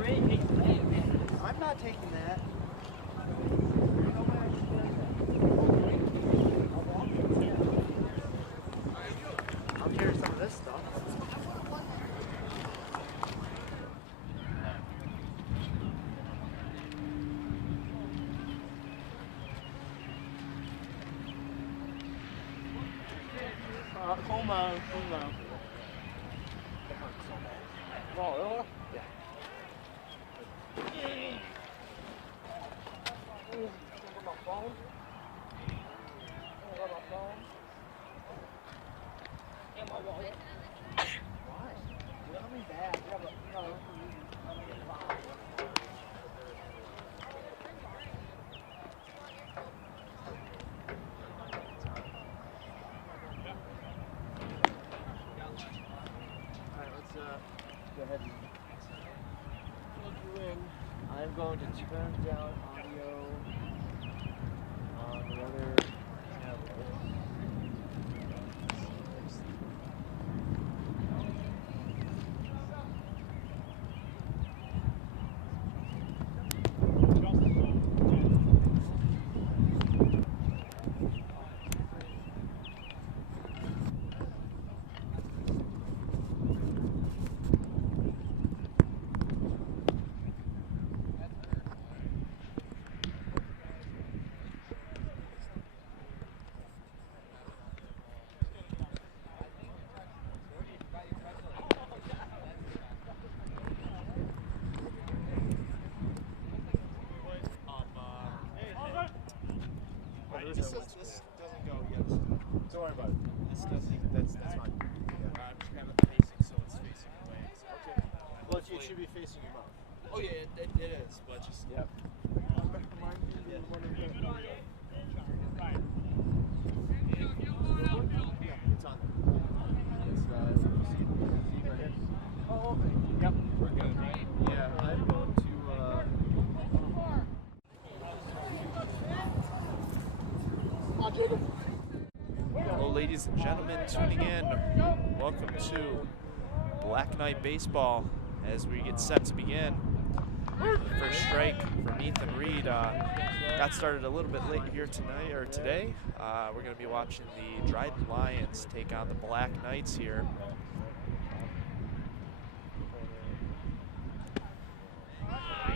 I'm not taking that. I'll carry some of this stuff. Come on. Oh, yeah. Go ahead and plug you in. I'm going to turn down audio on the other tablet. This doesn't go yet. Don't worry about it. This doesn't. That's fine. Yeah. I'm just kind of facing so it's facing away. So. Okay. Well, it should be facing your mouth. Oh yeah, it is. But just. Yep. It's on there. Oh, okay. Yep. We're good, right? Yeah, I'm going to. Hello, ladies and gentlemen, tuning in. Welcome to Black Knight Baseball as we get set to begin. The first strike from Ethan Reed got started a little bit late here today. We're going to be watching the Dryden Lions take on the Black Knights here.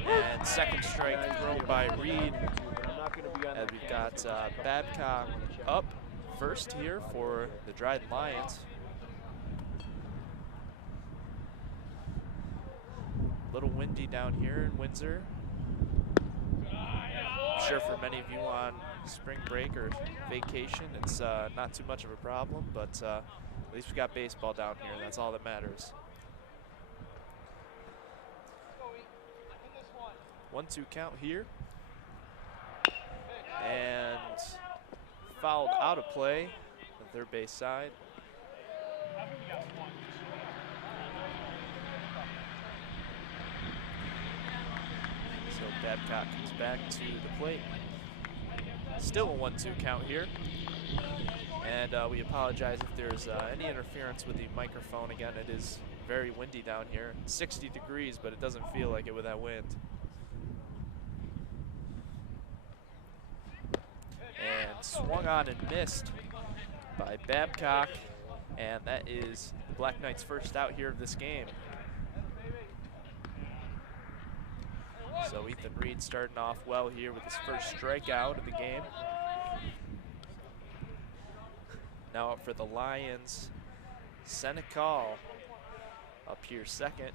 And second strike thrown by Reed. And we've got Babcock up first here for the Dryden Lions. A little windy down here in Windsor. I'm sure for many of you on spring break or vacation, it's not too much of a problem, but at least we got baseball down here, and that's all that matters. 1-2 count here. And fouled out of play, the third base side. So Babcock comes back to the plate. Still a 1-2 count here. And we apologize if there's any interference with the microphone. Again, it is very windy down here. 60 degrees, but it doesn't feel like it with that wind. And swung on and missed by Babcock, and that is the Black Knights' first out here of this game. So Ethan Reed starting off well here with his first strikeout of the game. Now up for the Lions, Senecal up here second.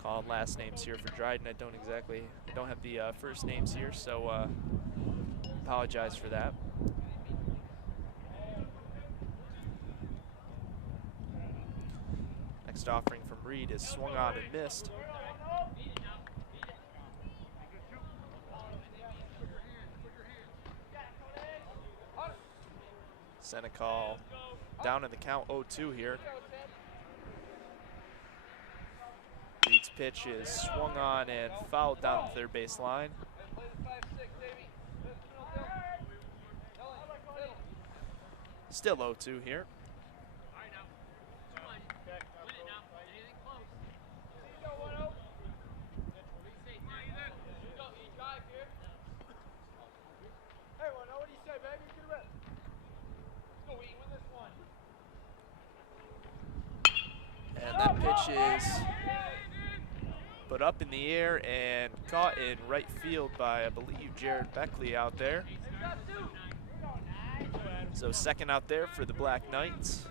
Called last names here for Dryden. I don't have the first names here, so apologize for that. Next offering from Reed is swung on and missed. Senecal down in the count 0-2 here. Reed's pitch is swung on and fouled down the third base line. Still 0-2 here. And that pitch is put up in the air and caught in right field by, I believe, Jared Beckley out there. So second out there for the Black Knights.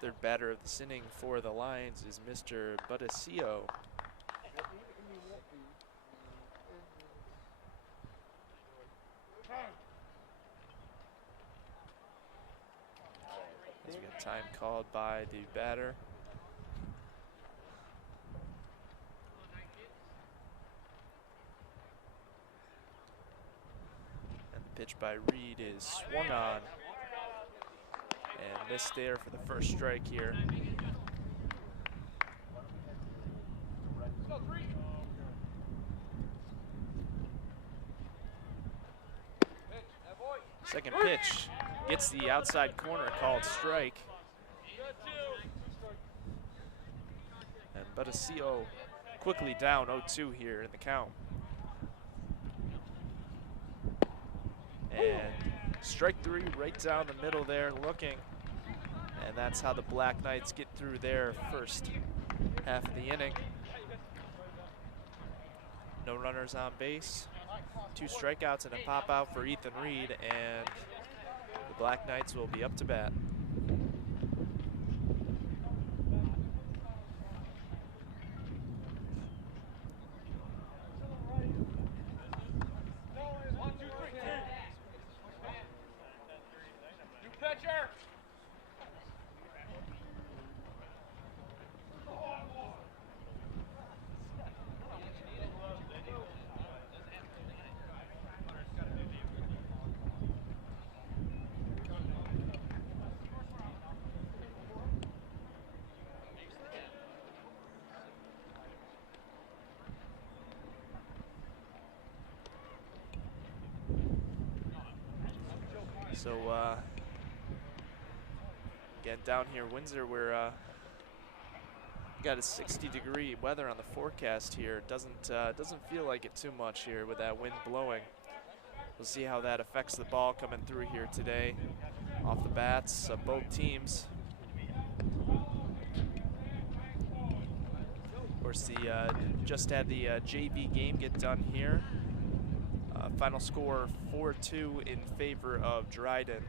Third batter of this inning for the Lions is Mr. Budasio. As we got time called by the batter. And the pitch by Reed is swung on and missed there for the first strike here. Second pitch gets the outside corner, called strike. And Budasio quickly down 0-2 here in the count. And strike three right down the middle there looking. And that's how the Black Knights get through their first half of the inning. No runners on base. 2 strikeouts and a pop out for Ethan Reed, and the Black Knights will be up to bat. So again, down here Windsor, we're got a 60-degree weather on the forecast here. Doesn't feel like it too much here with that wind blowing. We'll see how that affects the ball coming through here today off the bats of both teams. Of course, just had the JV game get done here. Final score 4-2 in favor of Dryden.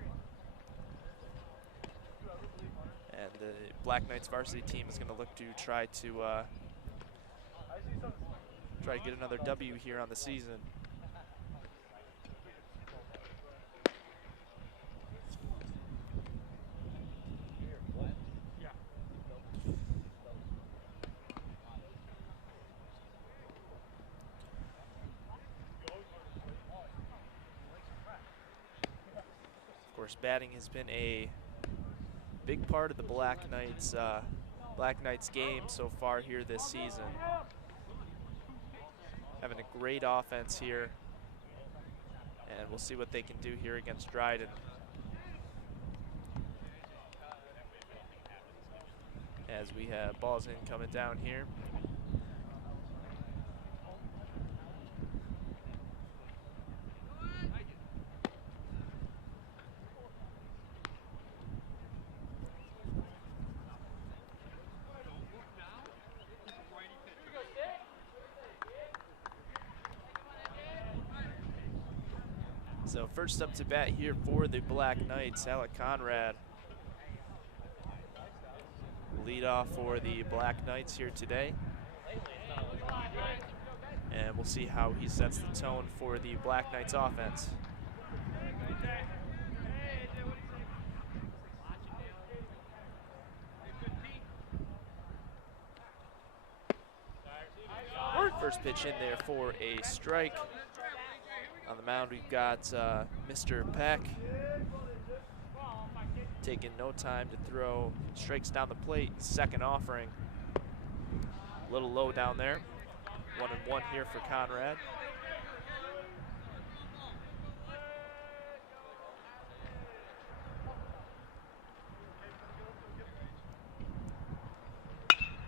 And the Black Knights varsity team is going to look to try to get another W here on the season. Of course, batting has been a big part of the Black Knights game so far here this season. Having a great offense here, and we'll see what they can do here against Dryden. As we have balls in coming down here. So first up to bat here for the Black Knights, Alec Conrad. Lead off for the Black Knights here today. And we'll see how he sets the tone for the Black Knights offense. First pitch in there for a strike. On the mound, we've got Mr. Peck taking no time to throw strikes down the plate. Second offering. A little low down there. 1-1 here for Conrad.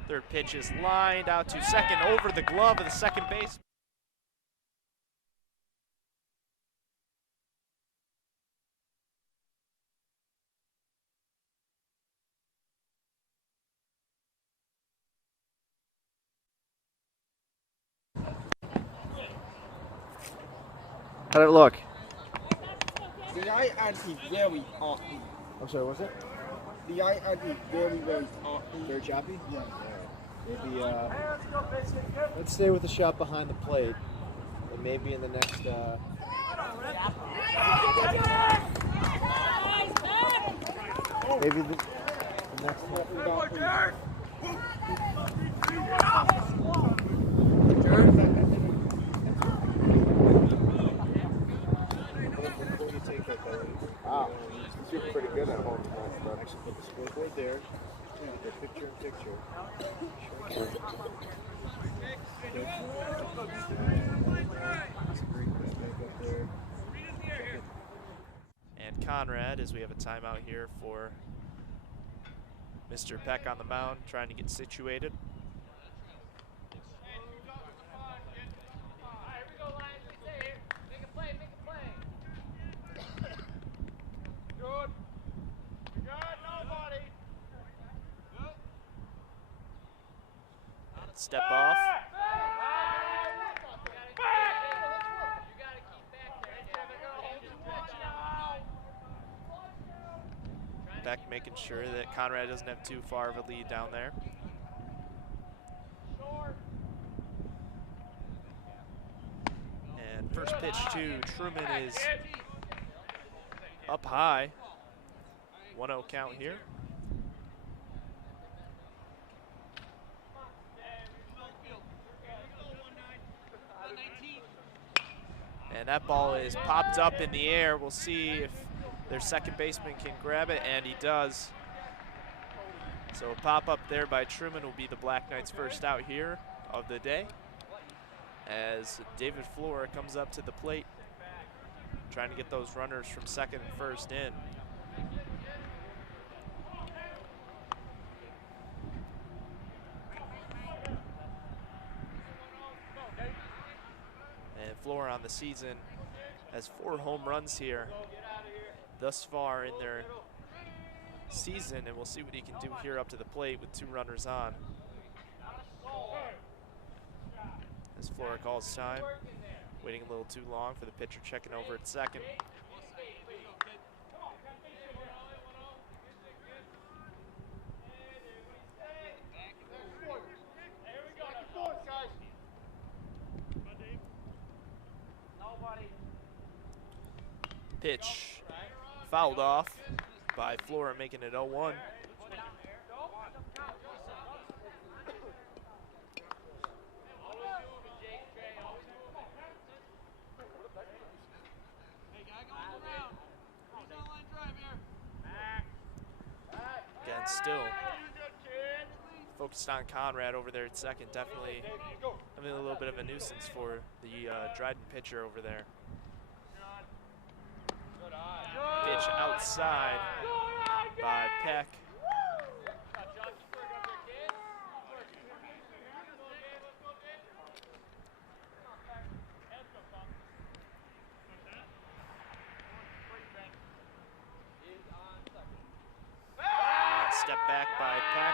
Third pitch is lined out to second over the glove of the second base. How'd it look? The eye ad is very hot. I'm sorry, what's it? The eye ad is very, very hot. Very choppy? Yeah. Maybe, let's stay with the shot behind the plate. And maybe in the next, maybe the next one. Before you take that, wow, you're pretty good at home. Actually, put the scoreboard there. The picture in picture. And Conrad, as we have a timeout here for Mr. Peck on the mound, trying to get situated. Step off. Beck making sure that Conrad doesn't have too far of a lead down there. And first pitch to Truman is up high. 1-0 count here. And that ball is popped up in the air. We'll see if their second baseman can grab it, and he does. So a pop up there by Truman will be the Black Knights' first out here of the day, as David Flora comes up to the plate, trying to get those runners from second and first in. Flora on the season has 4 home runs here thus far in their season, and we'll see what he can do here up to the plate with 2 runners on. As Flora calls time, waiting a little too long for the pitcher checking over at second. Pitch fouled off by Flora, making it 0-1. Again, still focused on Conrad over there at second. Definitely having a little bit of a nuisance for the Dryden pitcher over there. Pitch outside by Peck. Step back by Peck.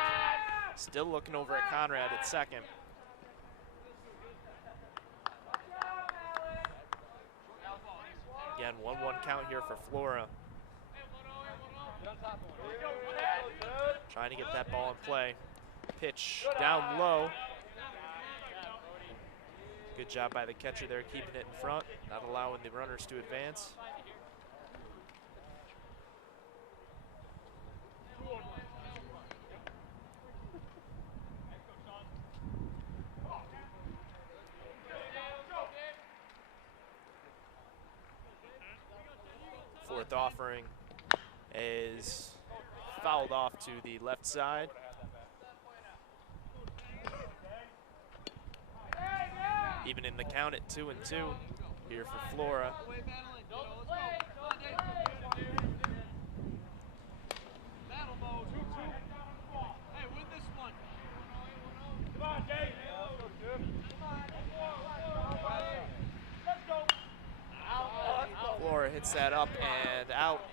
Still looking over at Conrad at second. Again, 1-1 count here for Flora. Trying to get that ball in play. Pitch down low. Good job by the catcher there, keeping it in front, not allowing the runners to advance. Fourth offering is fouled off to the left side. Even in the count at 2-2 here for Flora. Flora hits that up and out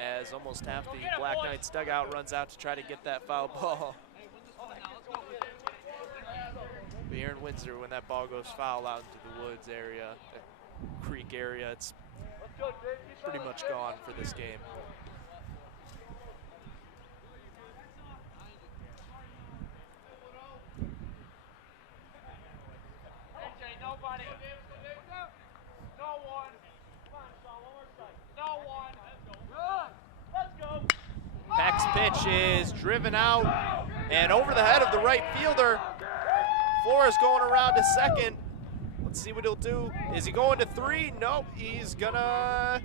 as almost half the Black Knights dugout runs out to try to get that foul ball. But here in Windsor, when that ball goes foul out into the woods area, the creek area, it's pretty much gone for this game. Peck's pitch is driven out and over the head of the right fielder. Flora's going around to second. Let's see what he'll do. Is he going to 3? Nope, he's gonna.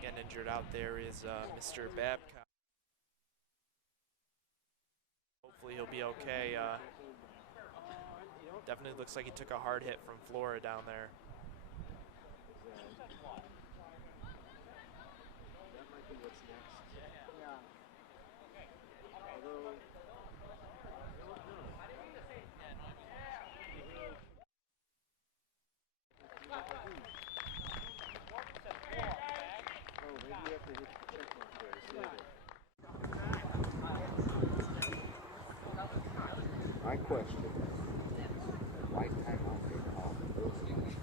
Getting injured out there is Mr. Babcock. Hopefully he'll be okay. Definitely looks like he took a hard hit from Flora down there. My question, lifetime out there call those things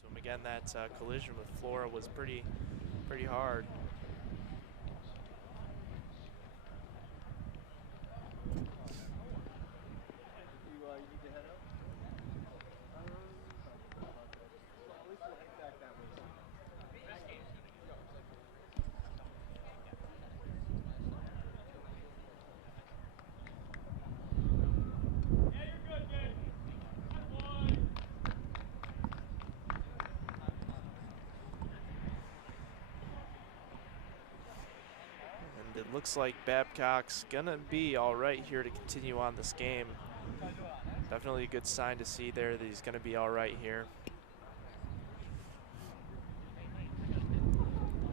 So again, that collision with Flora was pretty hard. It looks like Babcock's gonna be all right here to continue on this game. Definitely a good sign to see there that he's gonna be all right here.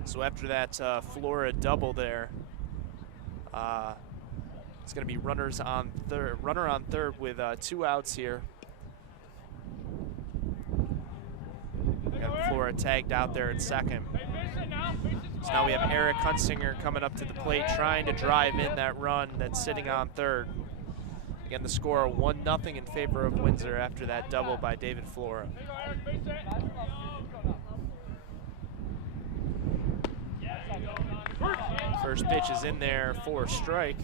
So after that Flora double there, it's gonna be runner on third with 2 outs here. We got Flora tagged out there at second. So now we have Eric Hunsinger coming up to the plate trying to drive in that run that's sitting on third. Again, the score 1-0 in favor of Windsor after that double by David Flora. First pitch is in there for a strike.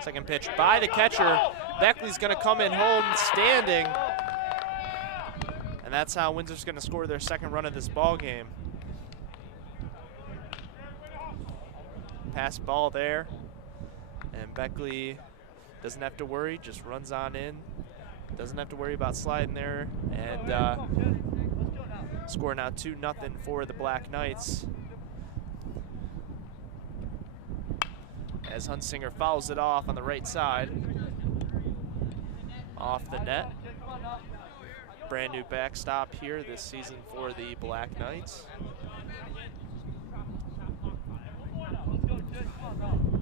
Second pitch by the catcher. Beckley's going to come in home standing. And that's how Windsor's going to score their second run of this ball game. Pass ball there. And Beckley doesn't have to worry, just runs on in. Doesn't have to worry about sliding there. And score now 2-0 for the Black Knights. As Hunsinger fouls it off on the right side. Off the net. Brand new backstop here this season for the Black Knights.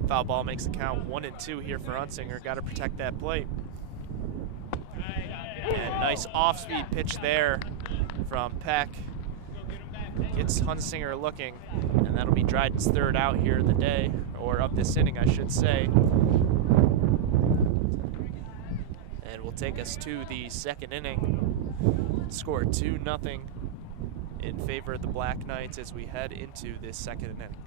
Foul ball makes the count 1-2 here for Hunsinger. Got to protect that plate. And nice off-speed pitch there from Peck. Gets Hunsinger looking, and that'll be Dryden's third out here of the day, or of this inning, I should say. And will take us to the second inning. Score 2-0 in favor of the Black Knights as we head into this second inning.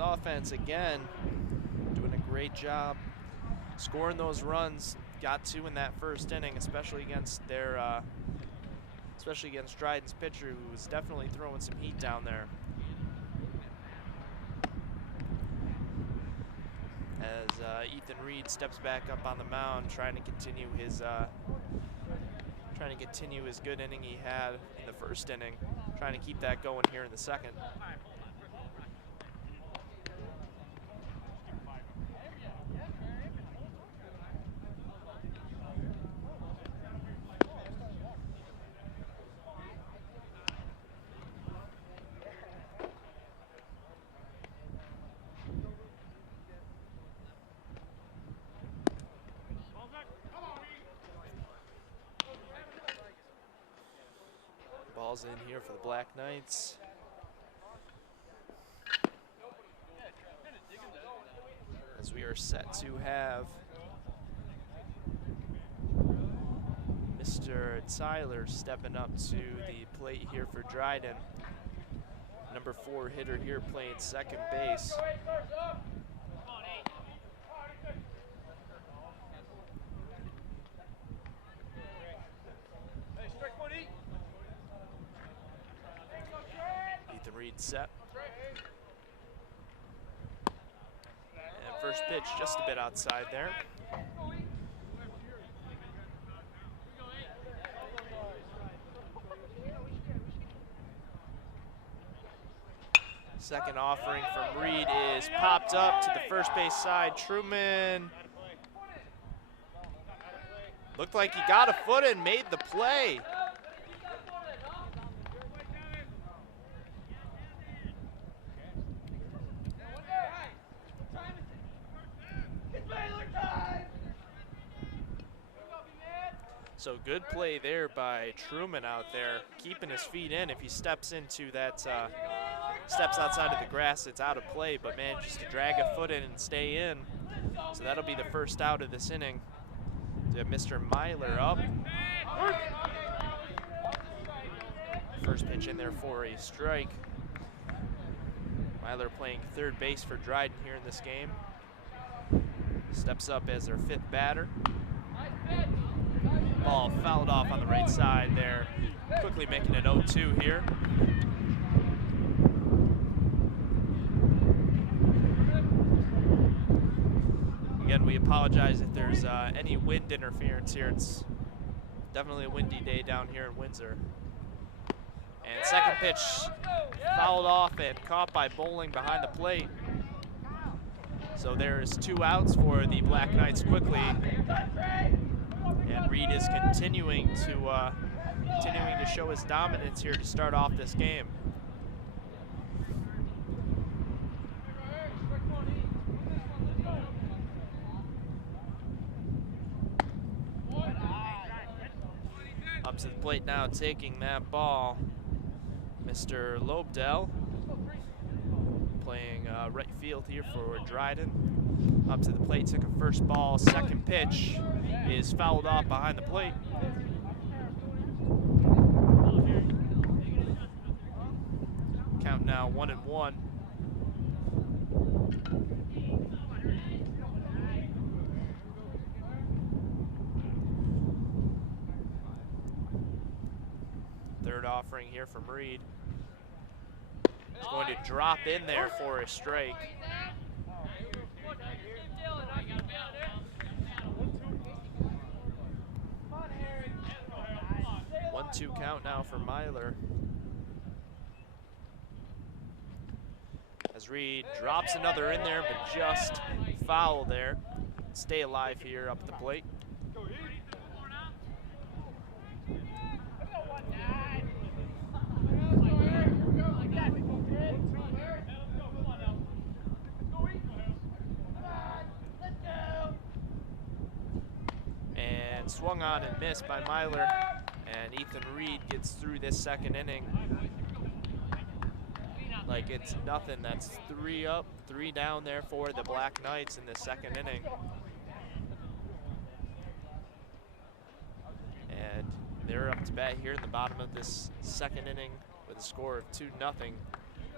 Offense again doing a great job scoring those runs. Got 2 in that first inning, especially against Dryden's pitcher, who was definitely throwing some heat down there. As Ethan Reed steps back up on the mound, trying to continue his good inning he had in the first inning, trying to keep that going here in the second. Ball's in here for the Black Knights. As we are set to have Mr. Tyler stepping up to the plate here for Dryden. Number 4 hitter here playing second base. Ethan Reed set. And first pitch just a bit outside there. Second offering from Reed is popped up to the first base side. Truman looked like he got a foot and made the play. So good play there by Truman out there, keeping his feet in. If he steps into that, steps outside of the grass, it's out of play, but manages to drag a foot in and stay in. So that'll be the first out of this inning. We have Mr. Myler up. First pitch in there for a strike. Myler playing third base for Dryden here in this game. Steps up as their 5th batter. Ball fouled off on the right side there. Quickly making it 0-2 here. Again, we apologize if there's any wind interference here. It's definitely a windy day down here in Windsor. And second pitch fouled off and caught by Bowling behind the plate. So there's 2 outs for the Black Knights quickly. And Reed is continuing to show his dominance here to start off this game. Up to the plate now, taking that ball, Mr. Lobdell, playing right field here for Dryden. Up to the plate, took a first ball, second pitch is fouled off behind the plate. Count now 1-1. Third offering here from Reed. He's going to drop in there for a strike. 1-2 count now for Myler. As Reed drops another in there, but just foul there. Stay alive here up at the plate. And swung on and missed by Myler. And Ethan Reed gets through this second inning like it's nothing. That's 3 up, 3 down there for the Black Knights in the second inning. And they're up to bat here in the bottom of this second inning with a score of 2-0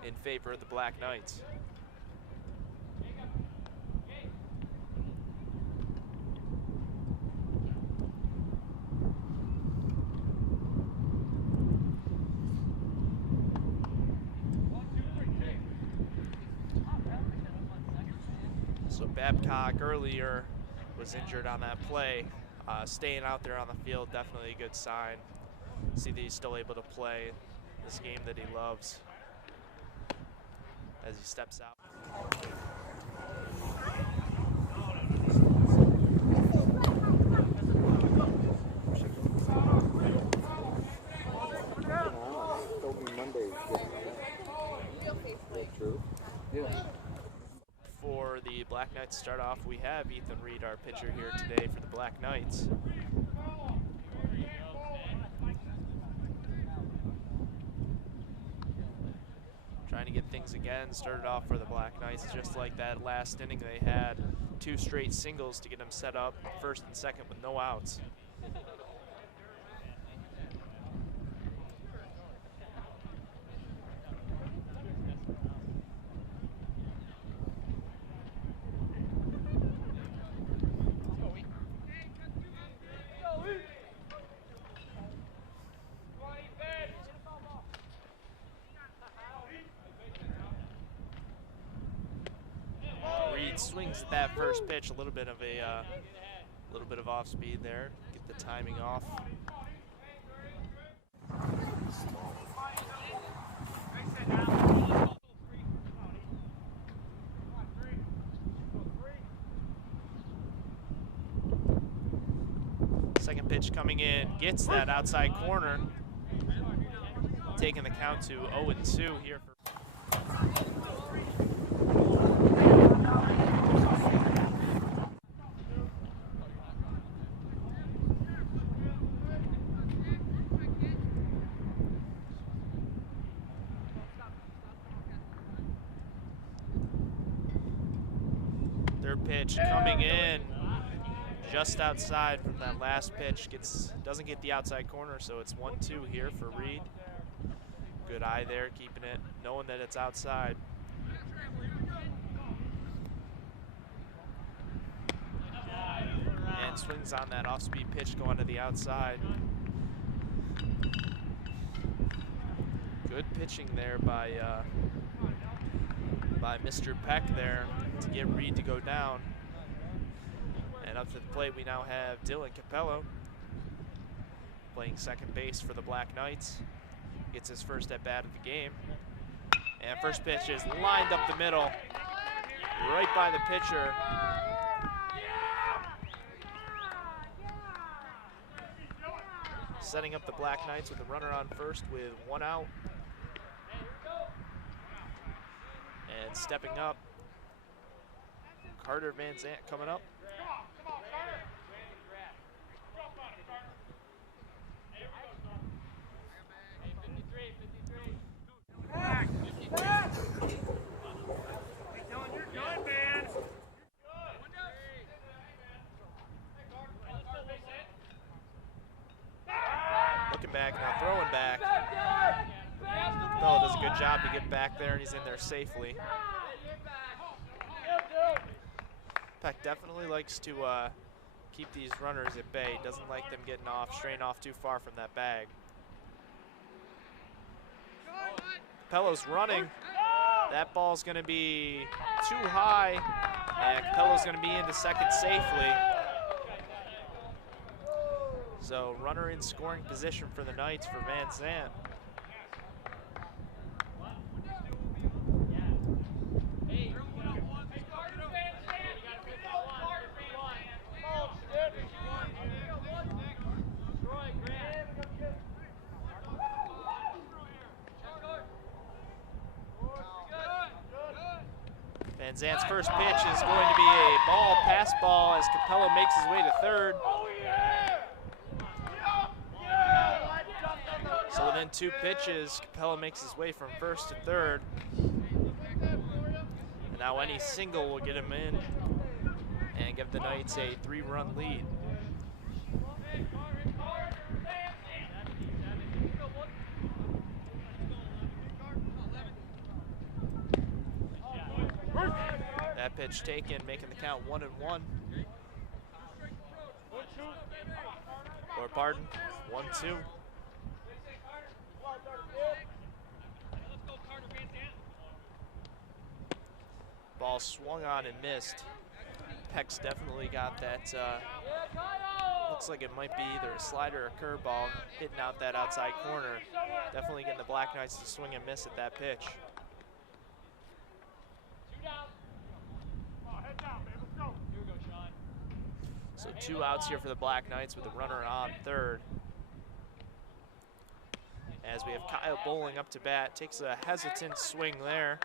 in favor of the Black Knights. So Babcock earlier was injured on that play. Staying out there on the field, definitely a good sign. See that he's still able to play this game that he loves as he steps out. For the Black Knights to start off, we have Ethan Reed, our pitcher here today for the Black Knights. Trying to get things again started off for the Black Knights, just like that last inning they had 2 straight singles to get them set up, first and second with no outs. Swings at that first pitch, a little bit of off speed there. Get the timing off. Second pitch coming in, gets that outside corner. Taking the count to 0-2 here for pitch coming in just outside from that last pitch. Doesn't get the outside corner, so it's 1-2 here for Reed. Good eye there, keeping it, knowing that it's outside. And swings on that off-speed pitch going to the outside. Good pitching there by Mr. Peck there to get Reed to go down. And up to the plate we now have Dylan Capello playing second base for the Black Knights. Gets his first at bat of the game. And first pitch is lined up the middle. right by the pitcher. Setting up the Black Knights with a runner on first with 1 out. And stepping up, Carter Van Zant coming up. Looking back, now throwing back. Fellow does a good job to get back there, and he's in there safely. Peck definitely likes to keep these runners at bay. Doesn't like them getting off, straying off too far from that bag. Capello's running. That ball's going to be too high, and Capello's going to be into second safely. So runner in scoring position for the Knights for Van Zant. Van Zant's first pitch is going to be a ball, pass ball, as Capello makes his way to third. So within 2 pitches, Capello makes his way from first to third. And now any single will get him in and give the Knights a 3-run lead. That pitch taken, making the count 1-1. Or pardon, 1-2. Ball swung on and missed. Peck's definitely got that, looks like it might be either a slider or a curveball hitting out that outside corner. Definitely getting the Black Knights to swing and miss at that pitch. So 2 outs here for the Black Knights with a runner on third. As we have Kyle Bowling up to bat, takes a hesitant swing there.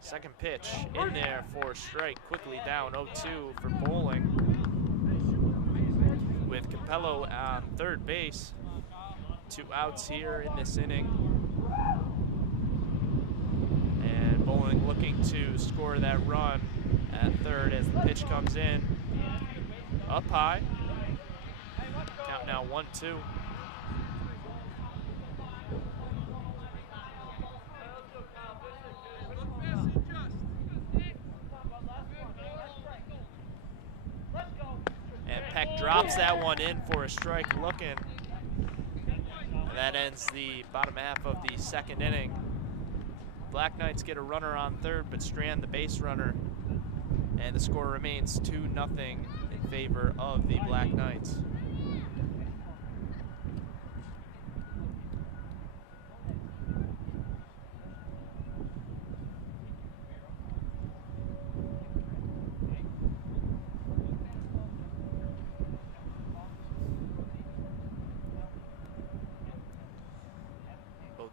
Second pitch in there for a strike, quickly down 0-2 for Bowling. With Capello on third base. 2 outs here in this inning. And Bowling looking to score that run at third as the pitch comes in. Up high. Count now 1-2. And Peck drops that one in for a strike looking. And that ends the bottom half of the second inning. Black Knights get a runner on third, but strand the base runner. And the score remains 2-0 in favor of the Black Knights.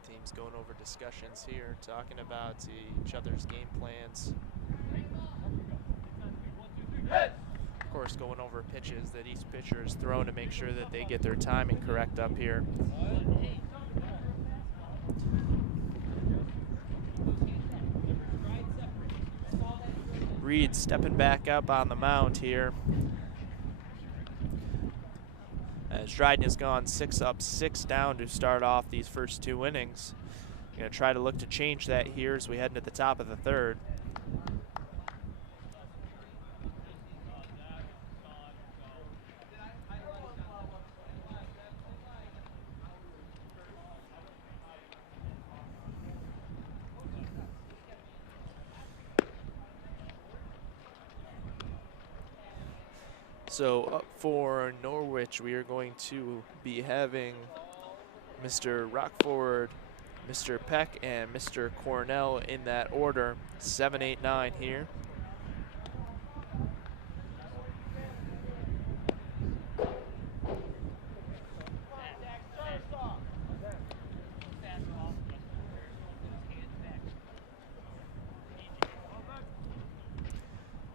Teams going over discussions here, talking about each other's game plans. Of course, going over pitches that each pitcher is throwing to make sure that they get their timing correct up here. Reed stepping back up on the mound here. As Dryden has gone 6 up, 6 down to start off these first 2 innings. Going to try to look to change that here as we head into the top of the third. So up for Norwich, we are going to be having Mr. Rockford, Mr. Peck, and Mr. Cornell in that order. 7, 8, 9 here.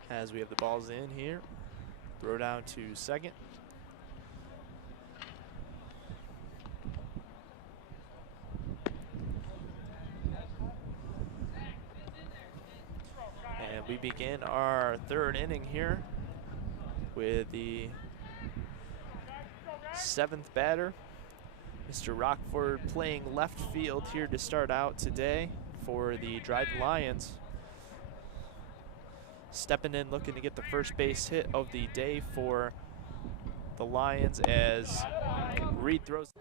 As we have the balls in here, throw down to second. And we begin our third inning here with the 7th batter, Mr. Rockford, playing left field here to start out today for the Dryden Lions. Stepping in, looking to get the first base hit of the day for the Lions as Reed throws.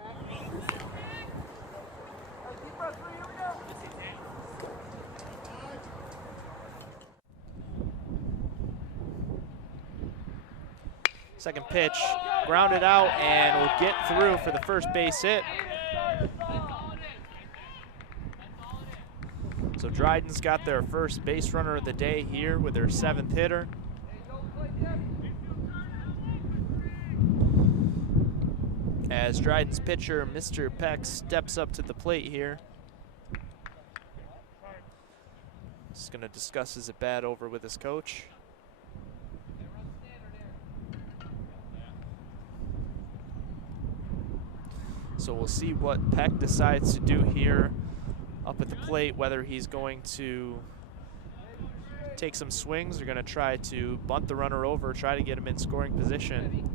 Second pitch, grounded out, and will get through for the first base hit. So Dryden's got their first base runner of the day here with their 7th hitter. As Dryden's pitcher, Mr. Peck, steps up to the plate here. He's going to discuss his at-bat over with his coach. So we'll see what Peck decides to do here up at the plate, whether he's going to take some swings or going to try to bunt the runner over, try to get him in scoring position.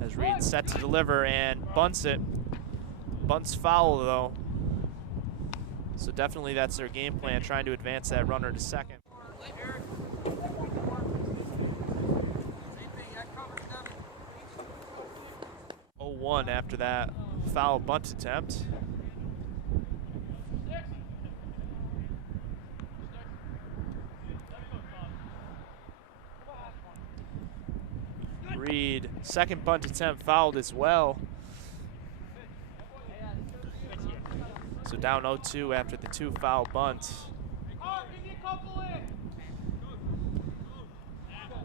As Reed's set to deliver and bunts it. Bunts foul though. So definitely that's their game plan, trying to advance that runner to second. 0-1 after that foul bunt attempt. Reed, second bunt attempt fouled as well. So down 0-2 after the 2 foul bunts.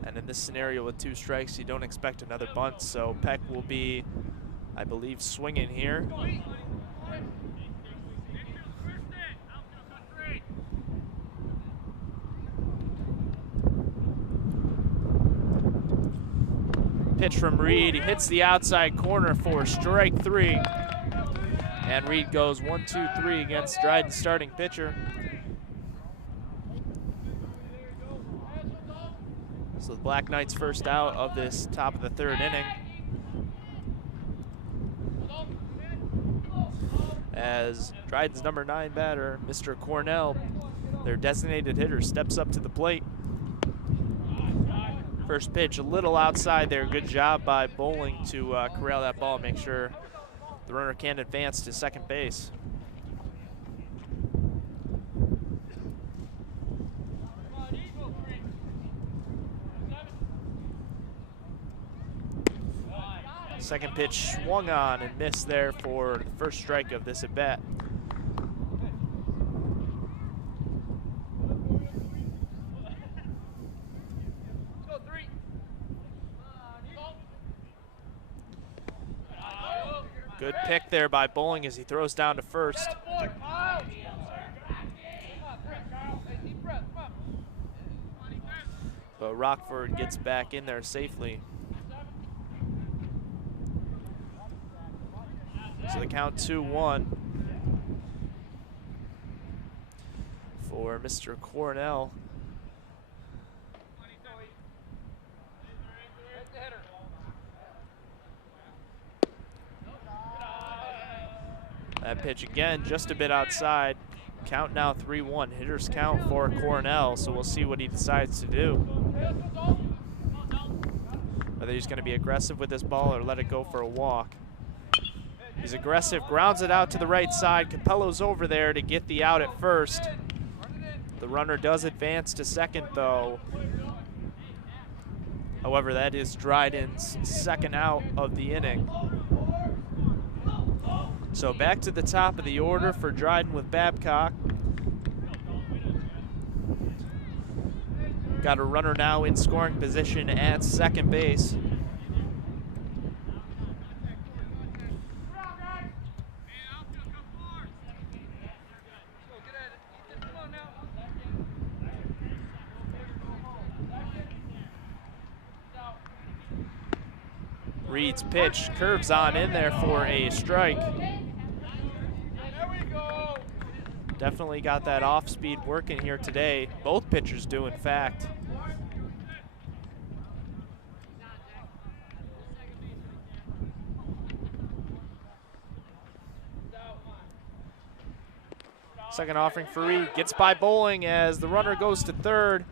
And in this scenario with 2 strikes, you don't expect another bunt, so Peck will be, I believe, swinging here. Pitch from Reed, he hits the outside corner for strike 3. And Reed goes 1-2-3 against Dryden's starting pitcher. So the Black Knights first out of this top of the 3rd inning. As Dryden's number 9 batter, Mr. Cornell, their designated hitter, steps up to the plate. First pitch a little outside there. Good job by Bowling to corral that ball, make sure the runner can advance to second base. Second pitch swung on and missed there for the first strike of this at-bat. Good pick there by Bowling as he throws down to first. But Rockford gets back in there safely. So the count 2-1 for Mr. Cornell. That pitch again, just a bit outside. Count now 3-1. Hitters count for Cornell, so we'll see what he decides to do. Whether he's going to be aggressive with this ball or let it go for a walk. He's aggressive, grounds it out to the right side. Capello's over there to get the out at first. The runner does advance to second, though. However, that is Dryden's second out of the inning. So back to the top of the order for Dryden with Babcock. Got a runner now in scoring position at second base. Reed's pitch curves on in there for a strike. Definitely got that off speed working here today. Both pitchers do, in fact. Second offering for Reed. Gets by Bowling as the runner goes to third.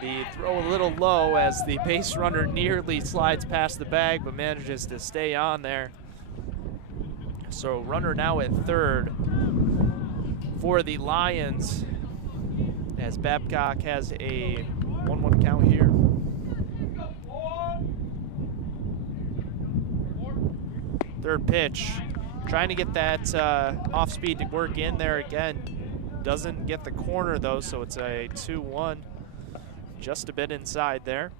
The throw a little low as the base runner nearly slides past the bag but manages to stay on there. So runner now at third for the Lions as Babcock has a 1-1 count here. Third pitch, trying to get that off speed to work in there again. Doesn't get the corner though, so it's a 2-1. Just a bit inside there.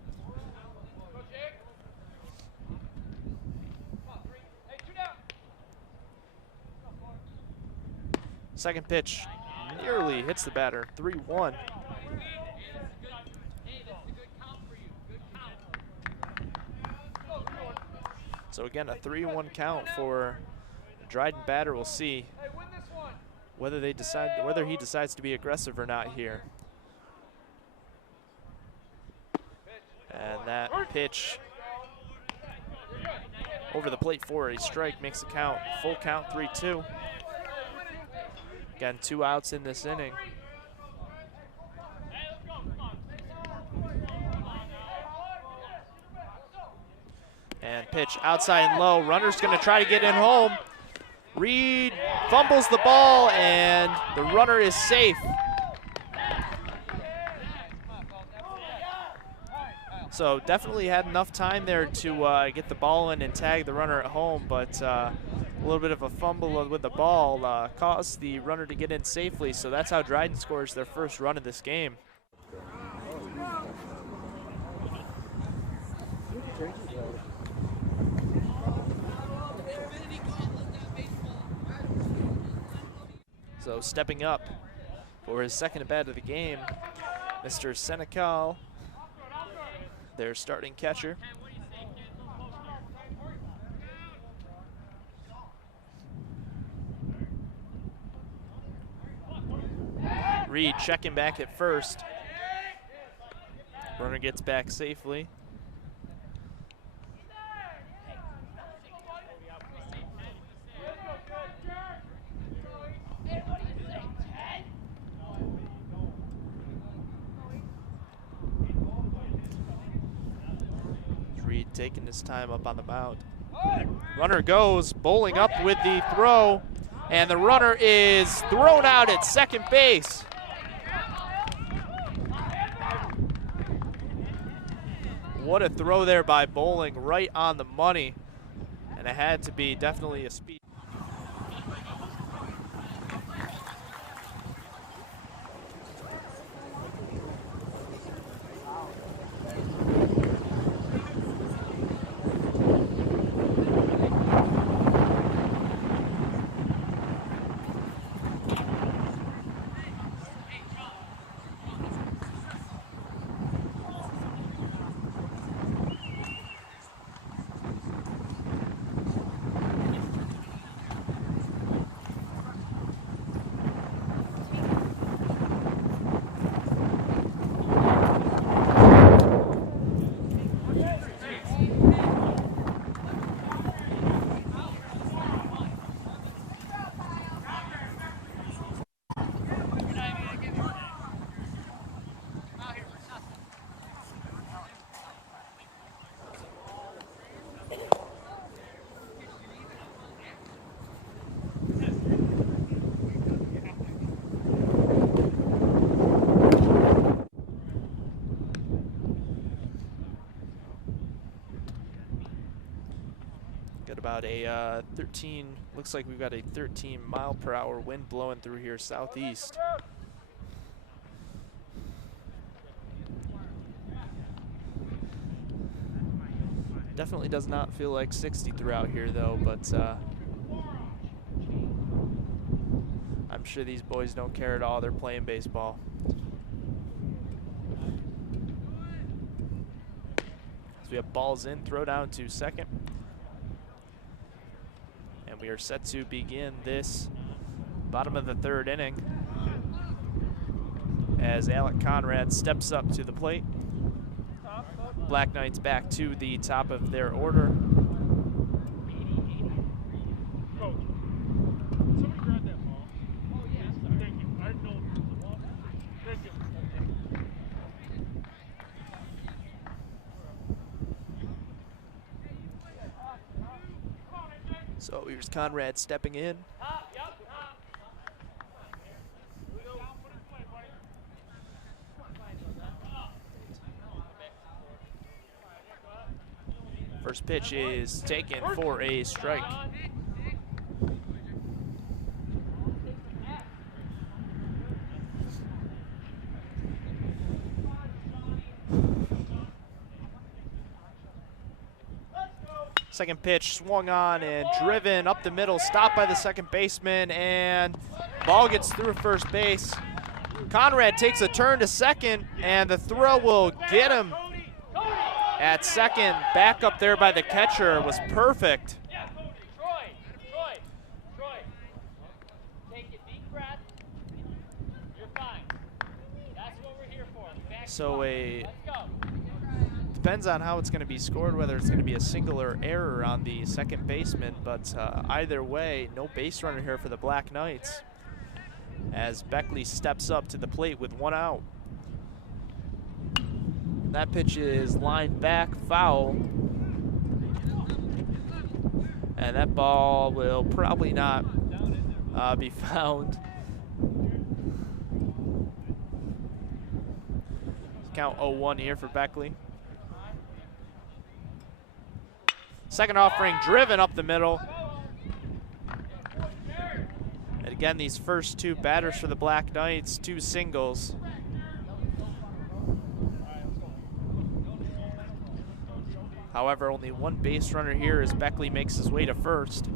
Second pitch nearly hits the batter, 3-1. So again, a 3-1 count for the Dryden batter. We'll see whether he decides to be aggressive or not here. And that pitch over the plate for a strike makes the count. Full count, 3-2. Again, 2 outs in this inning. And pitch outside and low. Runner's going to try to get in home. Reed fumbles the ball, and the runner is safe. So definitely had enough time there to get the ball in and tag the runner at home, but a little bit of a fumble with the ball caused the runner to get in safely. So that's how Dryden scores their first run of this game. So stepping up for his second at bat of the game, Mr. Senecal, their starting catcher. Reed checking back at first. Runner gets back safely. Reed taking his time up on the mound. Runner goes, bowling up with the throw, and the runner is thrown out at second base. What a throw there by Bowling, right on the money, and it had to be definitely a speed. Got a 13, looks like we've got a 13-mile-per-hour wind blowing through here southeast. Definitely does not feel like 60 throughout here though, but I'm sure these boys don't care at all. They're playing baseball. So we have balls in, throw down to second. And we are set to begin this bottom of the third inning as Alec Conrad steps up to the plate. Black Knights back to the top of their order. So here's Conrad stepping in. First pitch is taken for a strike. Second pitch swung on and driven up the middle, stopped by the second baseman, and ball gets through first base. Conrad takes a turn to second, and the throw will get him at second. Back up there by the catcher was perfect. So depends on how it's going to be scored, whether it's going to be a single or error on the second baseman, but either way, no base runner here for the Black Knights as Beckley steps up to the plate with one out. That pitch is lined back, foul. And that ball will probably not be found. Count 0-1 here for Beckley. Second offering driven up the middle. And again, these first two batters for the Black Knights, two singles. However, only one base runner here as Beckley makes his way to first.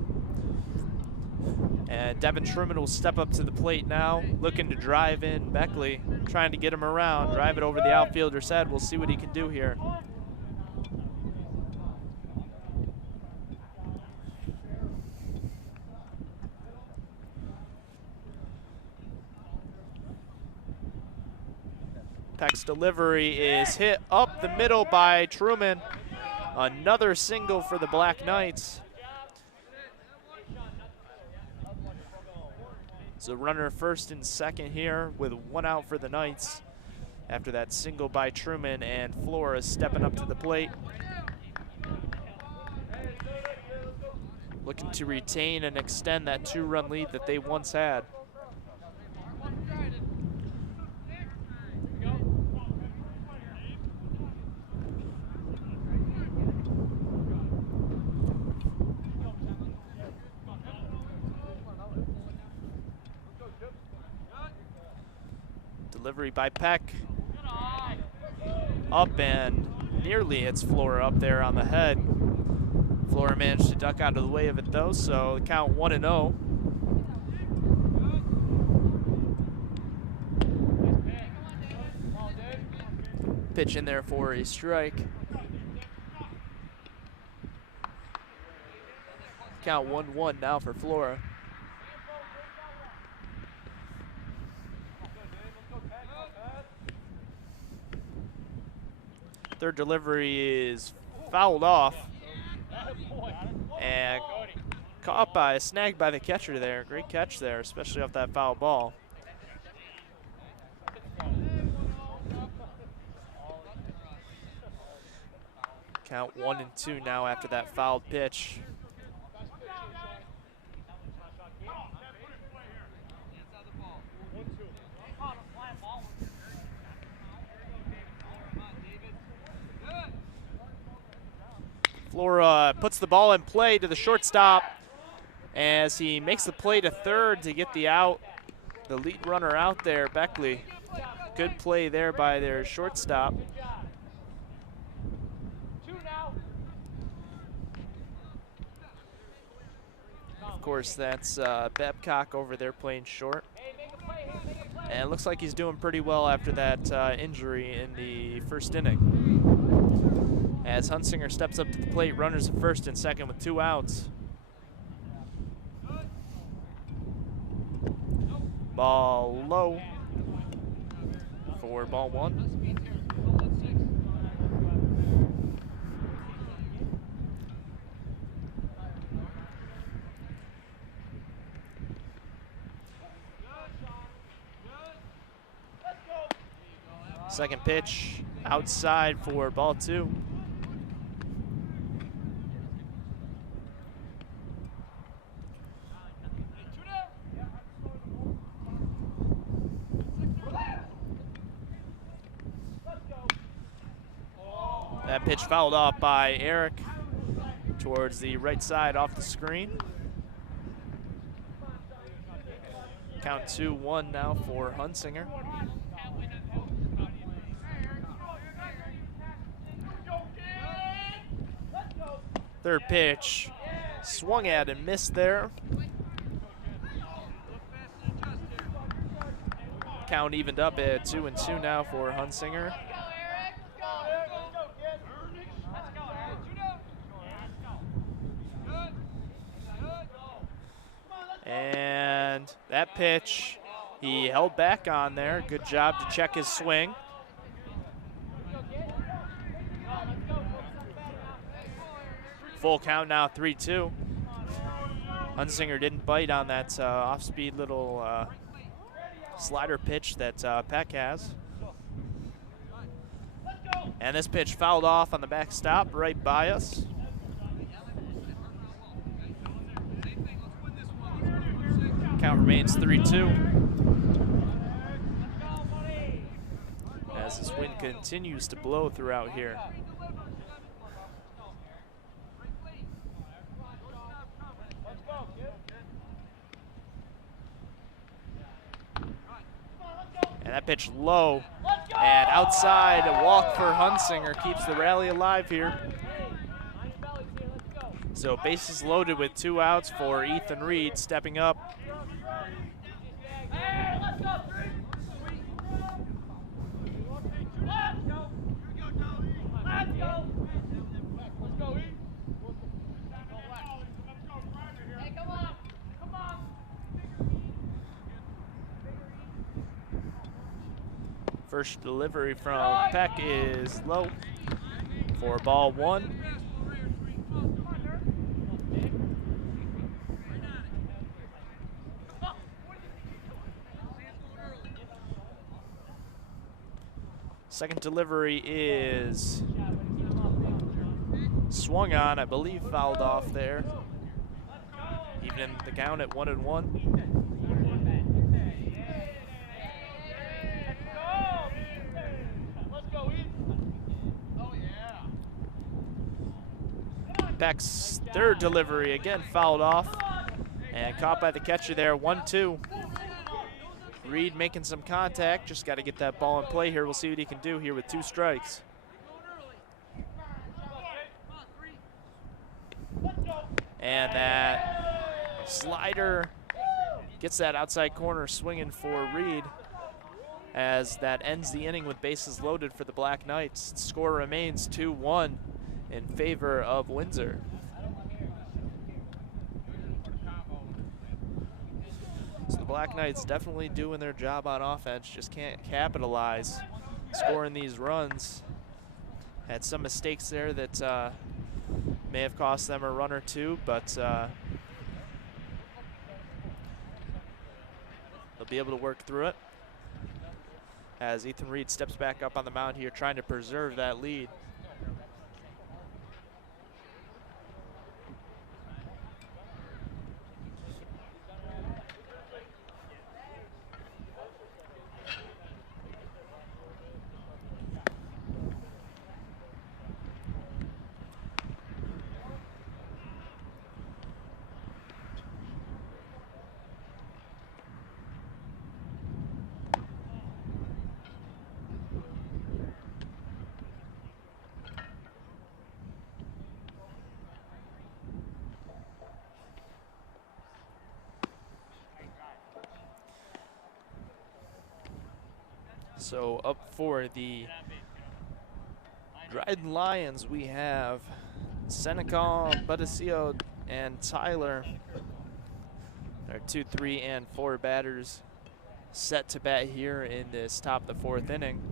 And Devin Truman will step up to the plate now, looking to drive in Beckley, trying to get him around, drive it over the outfielder's head. We'll see what he can do here. Peck's delivery is hit up the middle by Truman. Another single for the Black Knights. So runner first and second here with one out for the Knights after that single by Truman, and Flores stepping up to the plate. Looking to retain and extend that two-run lead that they once had. Delivery by Peck. Up and nearly hits Flora up there on the head. Flora managed to duck out of the way of it though, so the count 1-0. Pitch in there for a strike. Count 1-1 now for Flora. Third delivery is fouled off and caught by, snagged by the catcher there. Great catch there, especially off that foul ball. Count 1-2 now after that fouled pitch. Flora puts the ball in play to the shortstop as he makes the play to third to get the out. The lead runner out there, Beckley. Good play there by their shortstop. Of course, that's Babcock over there playing short. And it looks like he's doing pretty well after that injury in the first inning. As Hunsinger steps up to the plate, runners at first and second with 2 outs. Ball low for ball 1. Second pitch outside for ball 2. That pitch fouled off by Eric towards the right side off the screen. Count 2-1 now for Hunsinger. Third pitch, swung at and missed there. Count evened up at 2-2 now for Hunsinger. And that pitch, he held back on there. Good job to check his swing. Full count now, 3-2. Hunsinger didn't bite on that off-speed little slider pitch that Peck has. And this pitch fouled off on the backstop right by us. Count remains 3-2. As this wind continues to blow throughout here. And that pitch low and outside. A walk for Hunsinger keeps the rally alive here. So bases loaded with 2 outs for Ethan Reed stepping up. First delivery from Peck is low for ball 1. Second delivery is swung on, I believe fouled off there. Even the count at 1-1. Peck's third delivery again fouled off and caught by the catcher there, 1-2. Reed making some contact, just got to get that ball in play here. We'll see what he can do here with 2 strikes. And that slider gets that outside corner swinging for Reed as that ends the inning with bases loaded for the Black Knights. Score remains 2-1 in favor of Windsor. So the Black Knights definitely doing their job on offense, just can't capitalize, scoring these runs. Had some mistakes there that may have cost them a run or two, but they'll be able to work through it as Ethan Reed steps back up on the mound here trying to preserve that lead. So up for the Dryden Lions, we have Senecal, Budasio, and Tyler. Our 2, 3, and 4 batters set to bat here in this top of the 4th inning.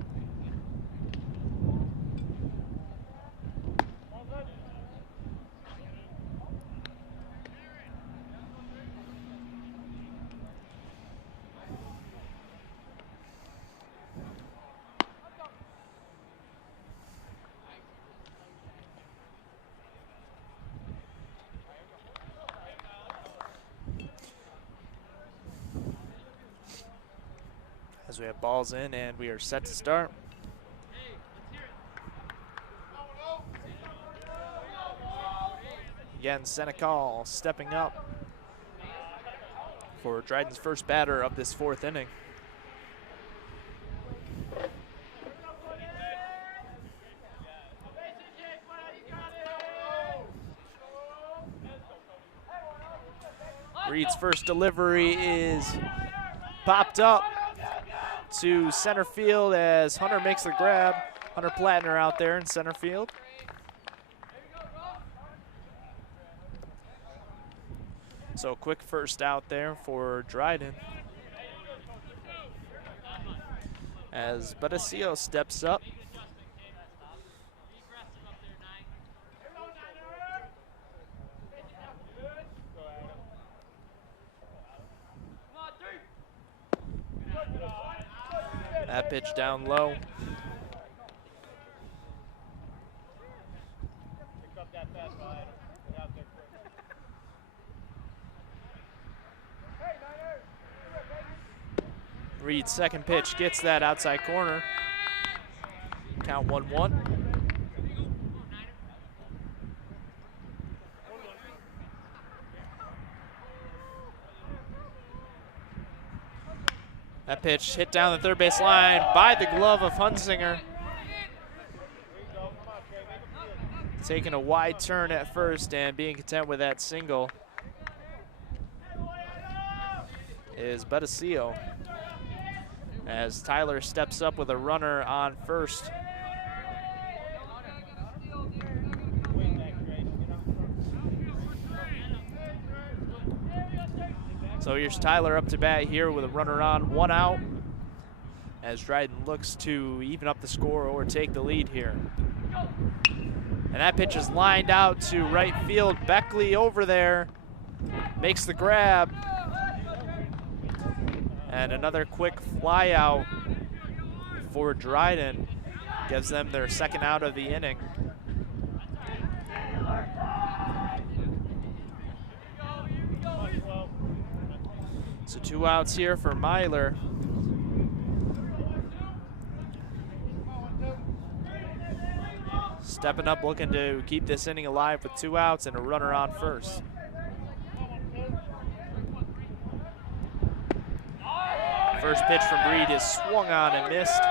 As we have balls in and we are set to start. Again, Senecal stepping up for Dryden's first batter of this 4th inning. Reed's first delivery is popped up to center field as Hunter makes the grab. Hunter Plattner out there in center field. So quick first out there for Dryden. As Budasio steps up. That pitch down low. Reed's second pitch gets that outside corner. Count 1-1. That pitch hit down the third base line by the glove of Hunsinger. Taking a wide turn at first and being content with that single is Budasio. As Tyler steps up with a runner on first. So here's Tyler up to bat here with a runner on, 1 out, as Dryden looks to even up the score or take the lead here. And that pitch is lined out to right field. Beckley over there makes the grab. And another quick fly out for Dryden gives them their second out of the inning. So 2 outs here for Myler. Stepping up, looking to keep this inning alive with 2 outs and a runner on first. First pitch from Reed is swung on and missed.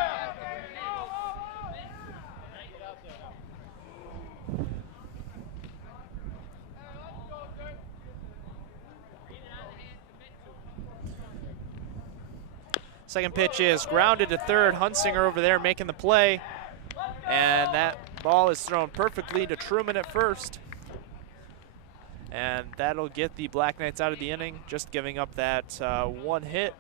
Second pitch is grounded to third. Hunsinger over there making the play. And that ball is thrown perfectly to Truman at first. And that'll get the Black Knights out of the inning, just giving up that 1 hit.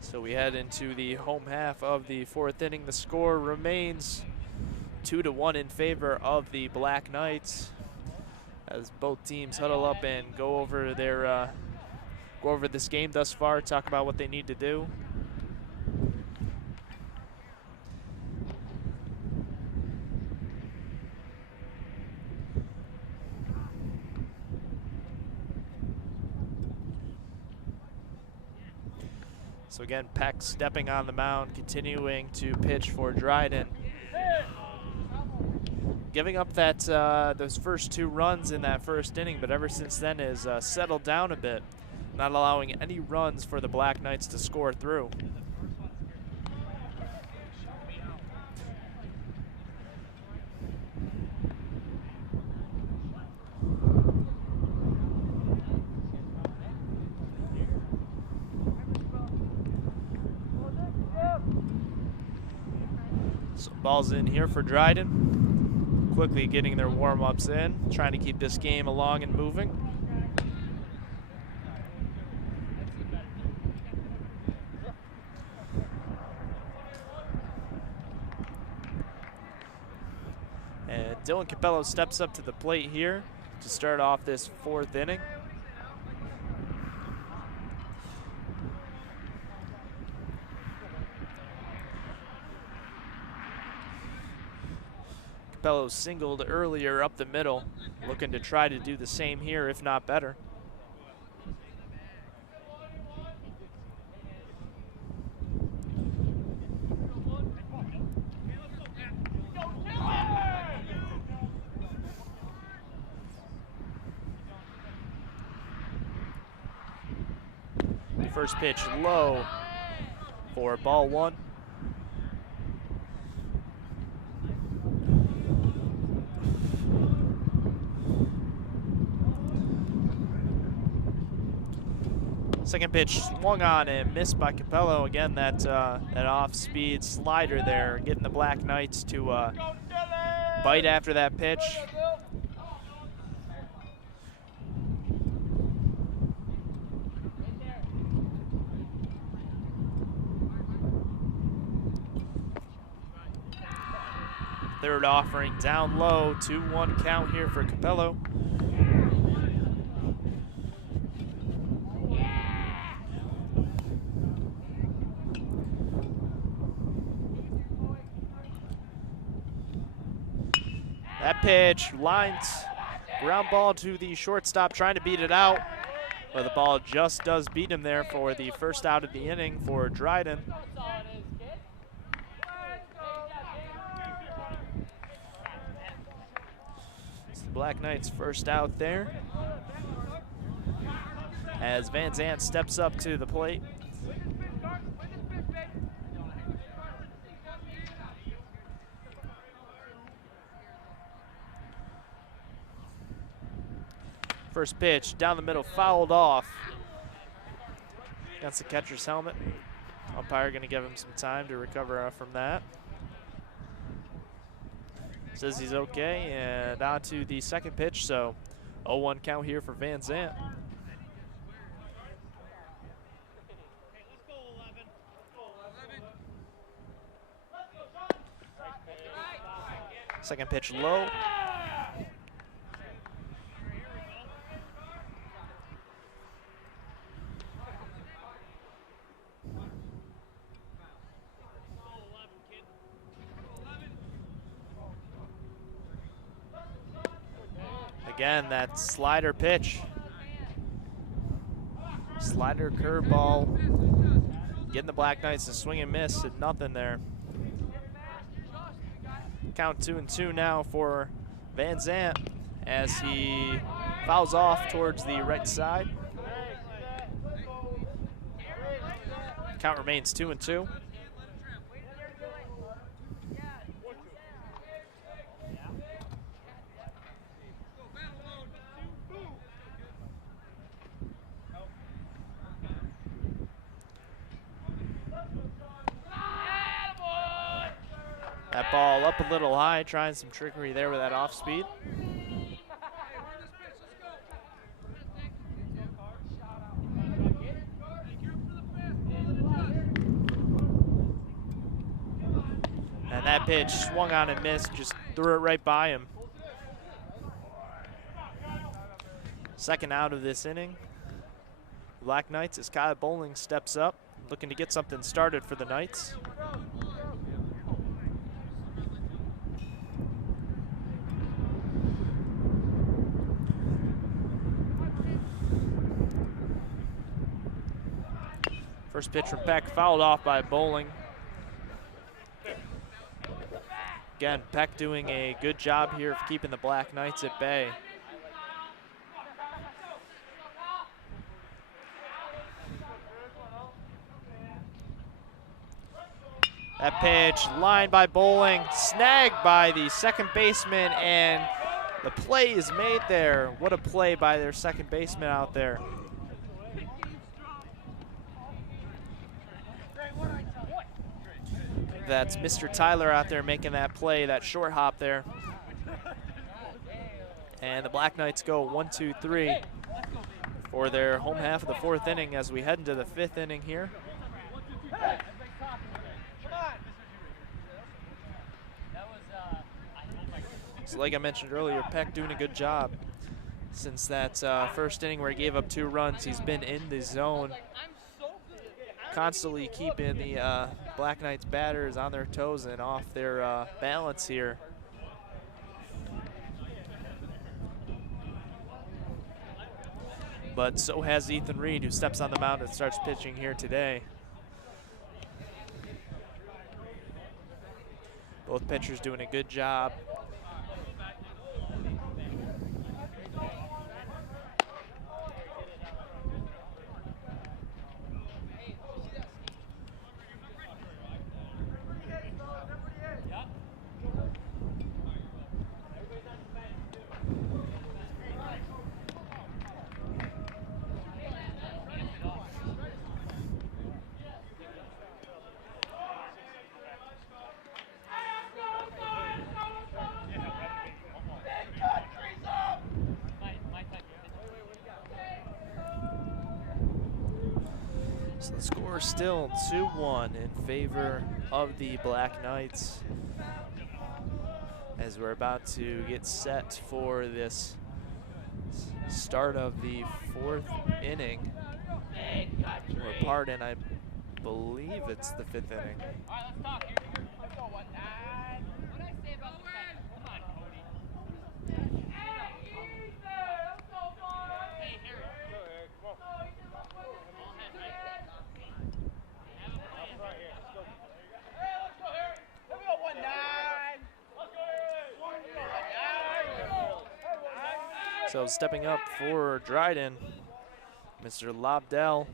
So we head into the home half of the 4th inning. The score remains 2-1 in favor of the Black Knights, as both teams huddle up and go over their this game thus far, talk about what they need to do. So again, Peck stepping on the mound, continuing to pitch for Dryden. Giving up that those first 2 runs in that first inning, but ever since then has settled down a bit, not allowing any runs for the Black Knights to score through. So ball's in here for Dryden. Quickly getting their warm-ups in, trying to keep this game along and moving. And Dylan Capello steps up to the plate here to start off this 4th inning. Capello singled earlier up the middle, looking to try to do the same here, if not better. First pitch low for ball 1. Second pitch swung on and missed by Capello. Again, that off-speed slider there, getting the Black Knights to bite after that pitch. Third offering down low, 2-1 count here for Capello. That pitch lines, ground ball to the shortstop, trying to beat it out, but the ball just does beat him there for the first out of the inning for Dryden. Black Knights first out there as Van Zandt steps up to the plate. First pitch down the middle, fouled off against the catcher's helmet. Umpire going to give him some time to recover from that. Says he's okay, and on to the second pitch, so 0-1 count here for Van Zandt. Second pitch low. Again, that slider pitch. Slider curveball. Getting the Black Knights to swing and miss at nothing there. Count 2-2 now for Van Zandt as he fouls off towards the right side. Count remains 2-2. That ball up a little high, trying some trickery there with that off speed. And that pitch swung on and missed, just threw it right by him. Second out of this inning. Black Knights as Kyle Bowling steps up, looking to get something started for the Knights. First pitch from Peck, fouled off by Bowling. Again, Peck doing a good job here of keeping the Black Knights at bay. That pitch, lined by Bowling, snagged by the second baseman, and the play is made there. What a play by their second baseman out there. that's Mr. Tyler out there making that play, that short hop there. And the Black Knights go 1-2-3 for their home half of the 4th inning as we head into the 5th inning here. So like I mentioned earlier, Peck doing a good job. Since that first inning where he gave up 2 runs, he's been in the zone, constantly keeping the Black Knights batters on their toes and off their balance here. But so has Ethan Reed, who steps on the mound and starts pitching here today. Both pitchers doing a good job. So the score is still 2-1 in favor of the Black Knights as we're about to get set for this start of the 4th inning. Or pardon, I believe it's the 5th inning. All right, let's talk here. Let's go. What did I say about the pen? Come on, Cody. Hey, Harry. Go, Harry. Come on. Have a plan. Hey, let's go, Harry. Here we go, 1-9. Let's go, Harry. So stepping up for Dryden, Mr. Lobdell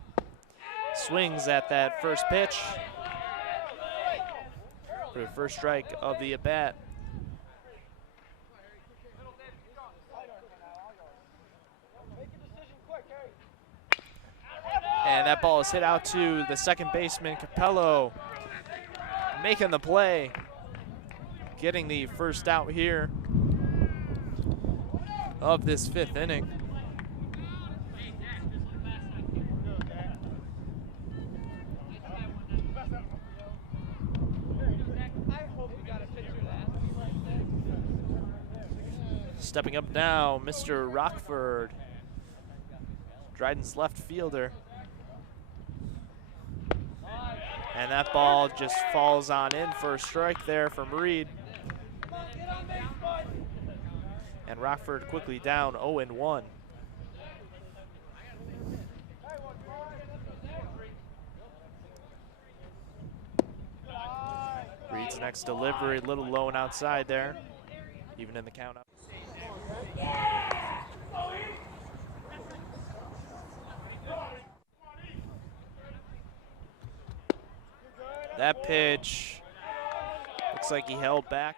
swings at that first pitch for the first strike of the at-bat. And that ball is hit out to the second baseman, Capello, making the play, getting the first out here of this 5th inning. Stepping up now, Mr. Rockford, Dryden's left fielder. And that ball just falls on in for a strike there from Reed. And Rockford quickly down 0-1. Reed's next delivery, a little low and outside there, even in the count up. That pitch looks like he held back.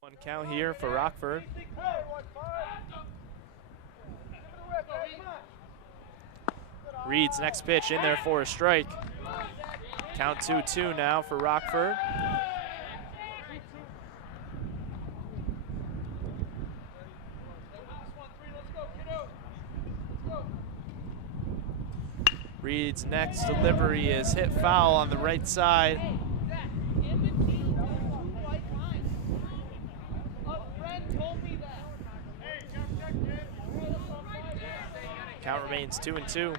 One count here for Rockford. Reed's next pitch in there for a strike. Count 2-2 now for Rockford. Reed's next delivery is hit foul on the right side. Count remains 2-2.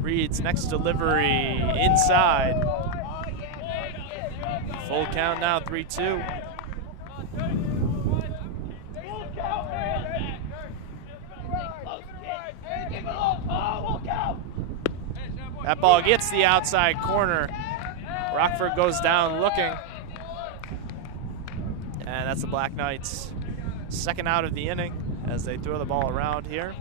Reed's next delivery inside. Full count now, 3-2. That ball gets the outside corner. Rockford goes down looking. And that's the Black Knights' second out of the inning as they throw the ball around here.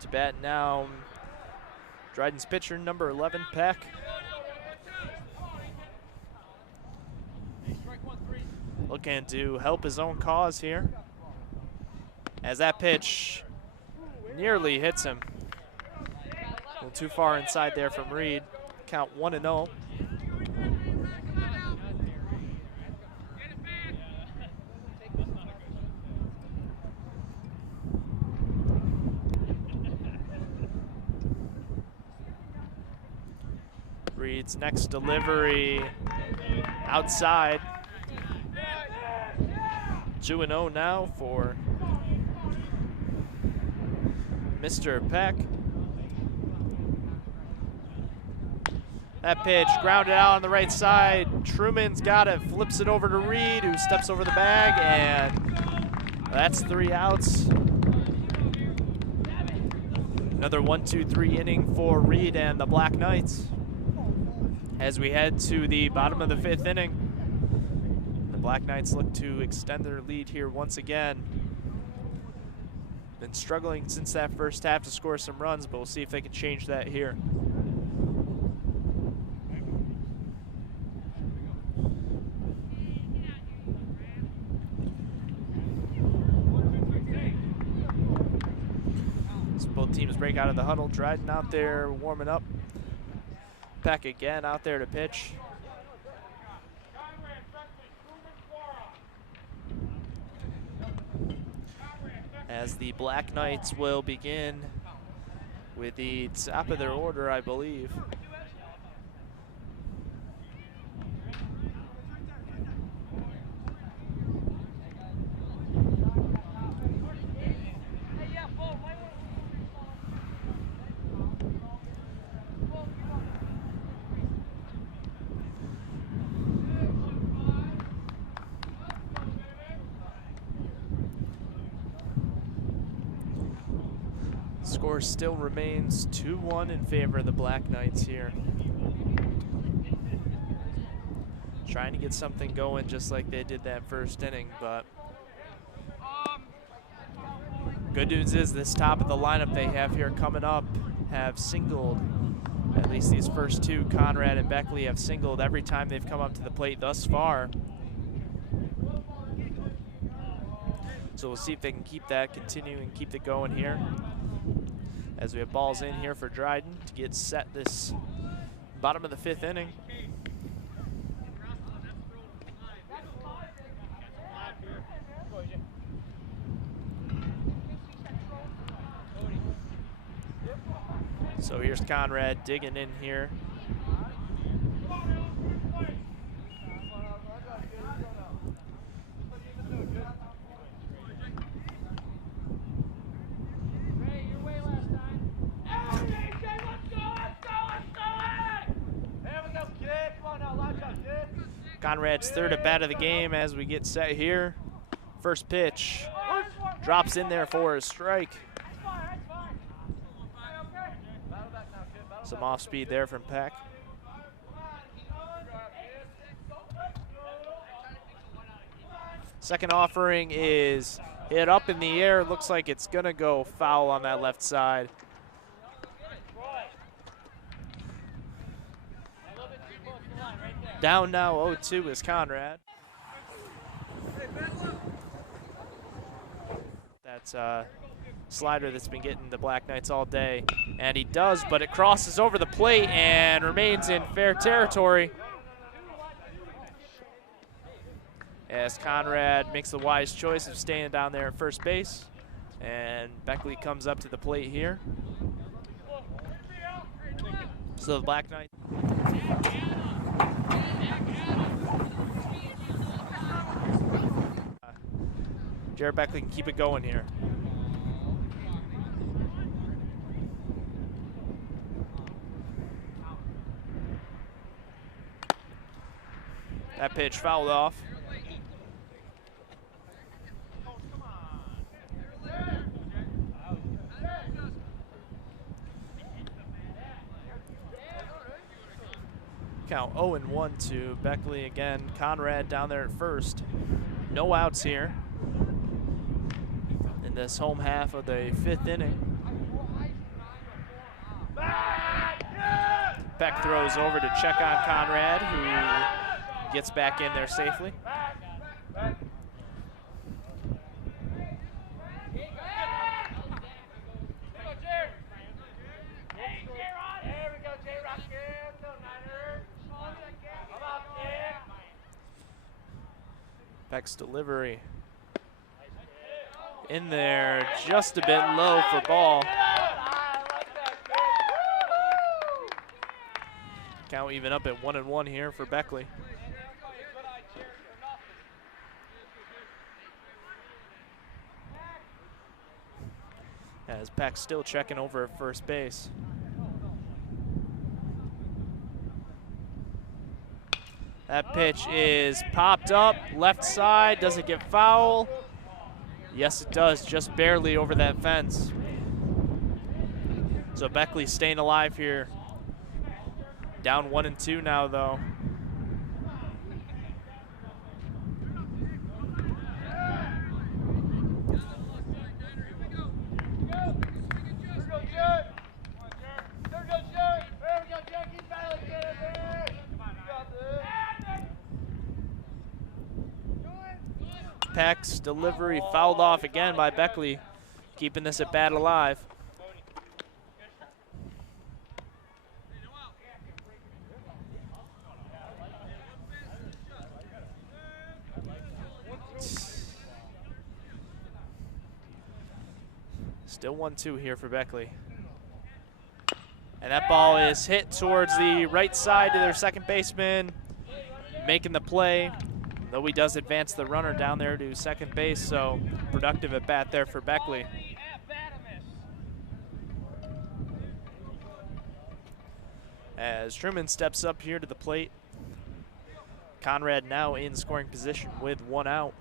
To bat now, Dryden's pitcher, number 11, Peck. Looking to help his own cause here, as that pitch nearly hits him. A little too far inside there from Reed. Count 1-0. Reed's next delivery outside. 2-0 now for Mr. Peck. That pitch grounded out on the right side. Truman's got it, flips it over to Reed, who steps over the bag, and that's 3 outs. Another 1-2-3 inning for Reed and the Black Knights. As we head to the bottom of the 5th inning, the Black Knights look to extend their lead here once again. Been struggling since that first half to score some runs, but we'll see if they can change that here. As both teams break out of the huddle, Dryden out there warming up. Peck again out there to pitch. As the Black Knights will begin with the top of their order, I believe. Score still remains 2-1 in favor of the Black Knights here. Trying to get something going just like they did that first inning, but good news is this top of the lineup they have here coming up have singled, at least these first two, Conrad and Beckley, have singled every time they've come up to the plate thus far. So we'll see if they can keep that, continue and keep it going here. As we have balls in here for Dryden to get set this bottom of the 5th inning. So here's Conrad digging in here. Conrad's third at bat of the game as we get set here. First pitch drops in there for a strike. Some off speed there from Peck. Second offering is hit up in the air. Looks like it's gonna go foul on that left side. Down now 0-2 is Conrad. That's a slider that's been getting the Black Knights all day. And he does, but it crosses over the plate and remains in fair territory. As Conrad makes the wise choice of staying down there at first base. And Beckley comes up to the plate here. So the Black Knights. Jared Beckley can keep it going here. That pitch fouled off. Count 0-1 to Beckley again. Conrad down there at first. No outs here in this home half of the 5th inning. Peck throws over to check on Conrad, who gets back in there safely. Peck's delivery in there, just a bit low for ball. Count even up at 1-1 here for Beckley. As Peck still checking over at first base. That pitch is popped up, left side. Does it get foul? Yes, it does, just barely over that fence. So Beckley staying alive here. Down 1-2 now, though. Peck's delivery fouled off again by Beckley, keeping this at bat alive. Still 1-2 here for Beckley. And that ball is hit towards the right side to their second baseman, making the play. Though he does advance the runner down there to second base, so productive at bat there for Beckley. As Truman steps up here to the plate, Conrad now in scoring position with 1 out.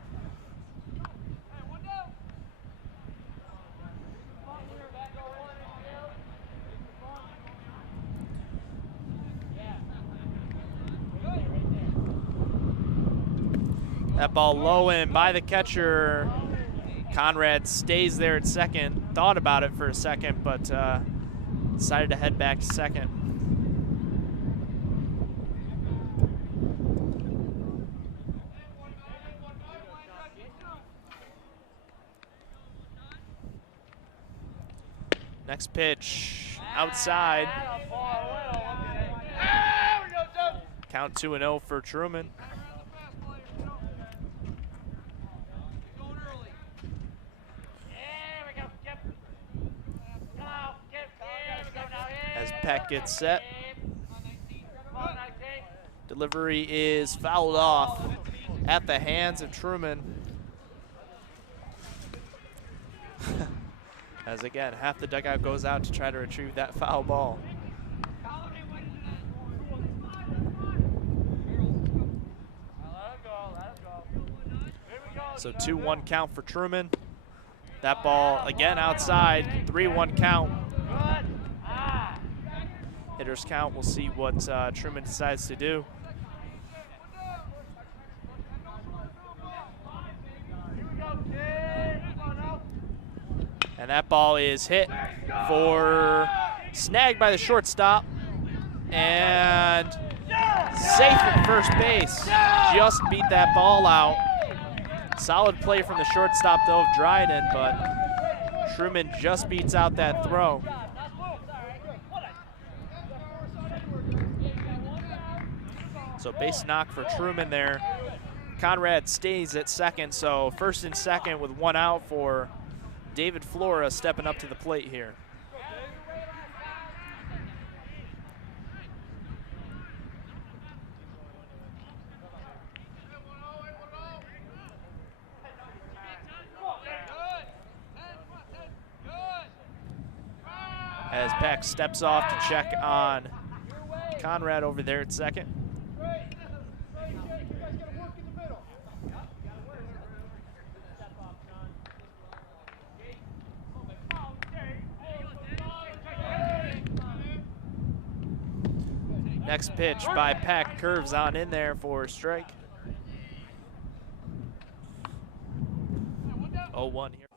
That ball low in by the catcher. Conrad stays there at second. Thought about it for a second, but decided to head back to second. Next pitch, outside. Count 2-0 for Truman. As Peck gets set. Delivery is fouled off at the hands of Truman. As again, half the dugout goes out to try to retrieve that foul ball. So 2-1 count for Truman. That ball again outside, 3-1 count. Hitters count, we'll see what Truman decides to do. And that ball is hit for, snagged by the shortstop, and safe at first base. Just beat that ball out. Solid play from the shortstop though of Dryden, but Truman just beats out that throw. So base knock for Truman there. Conrad stays at second, so first and second with 1 out for David Flora stepping up to the plate here. As Peck steps off to check on Conrad over there at second. Next pitch by Peck curves on in there for a strike. 0-1 here.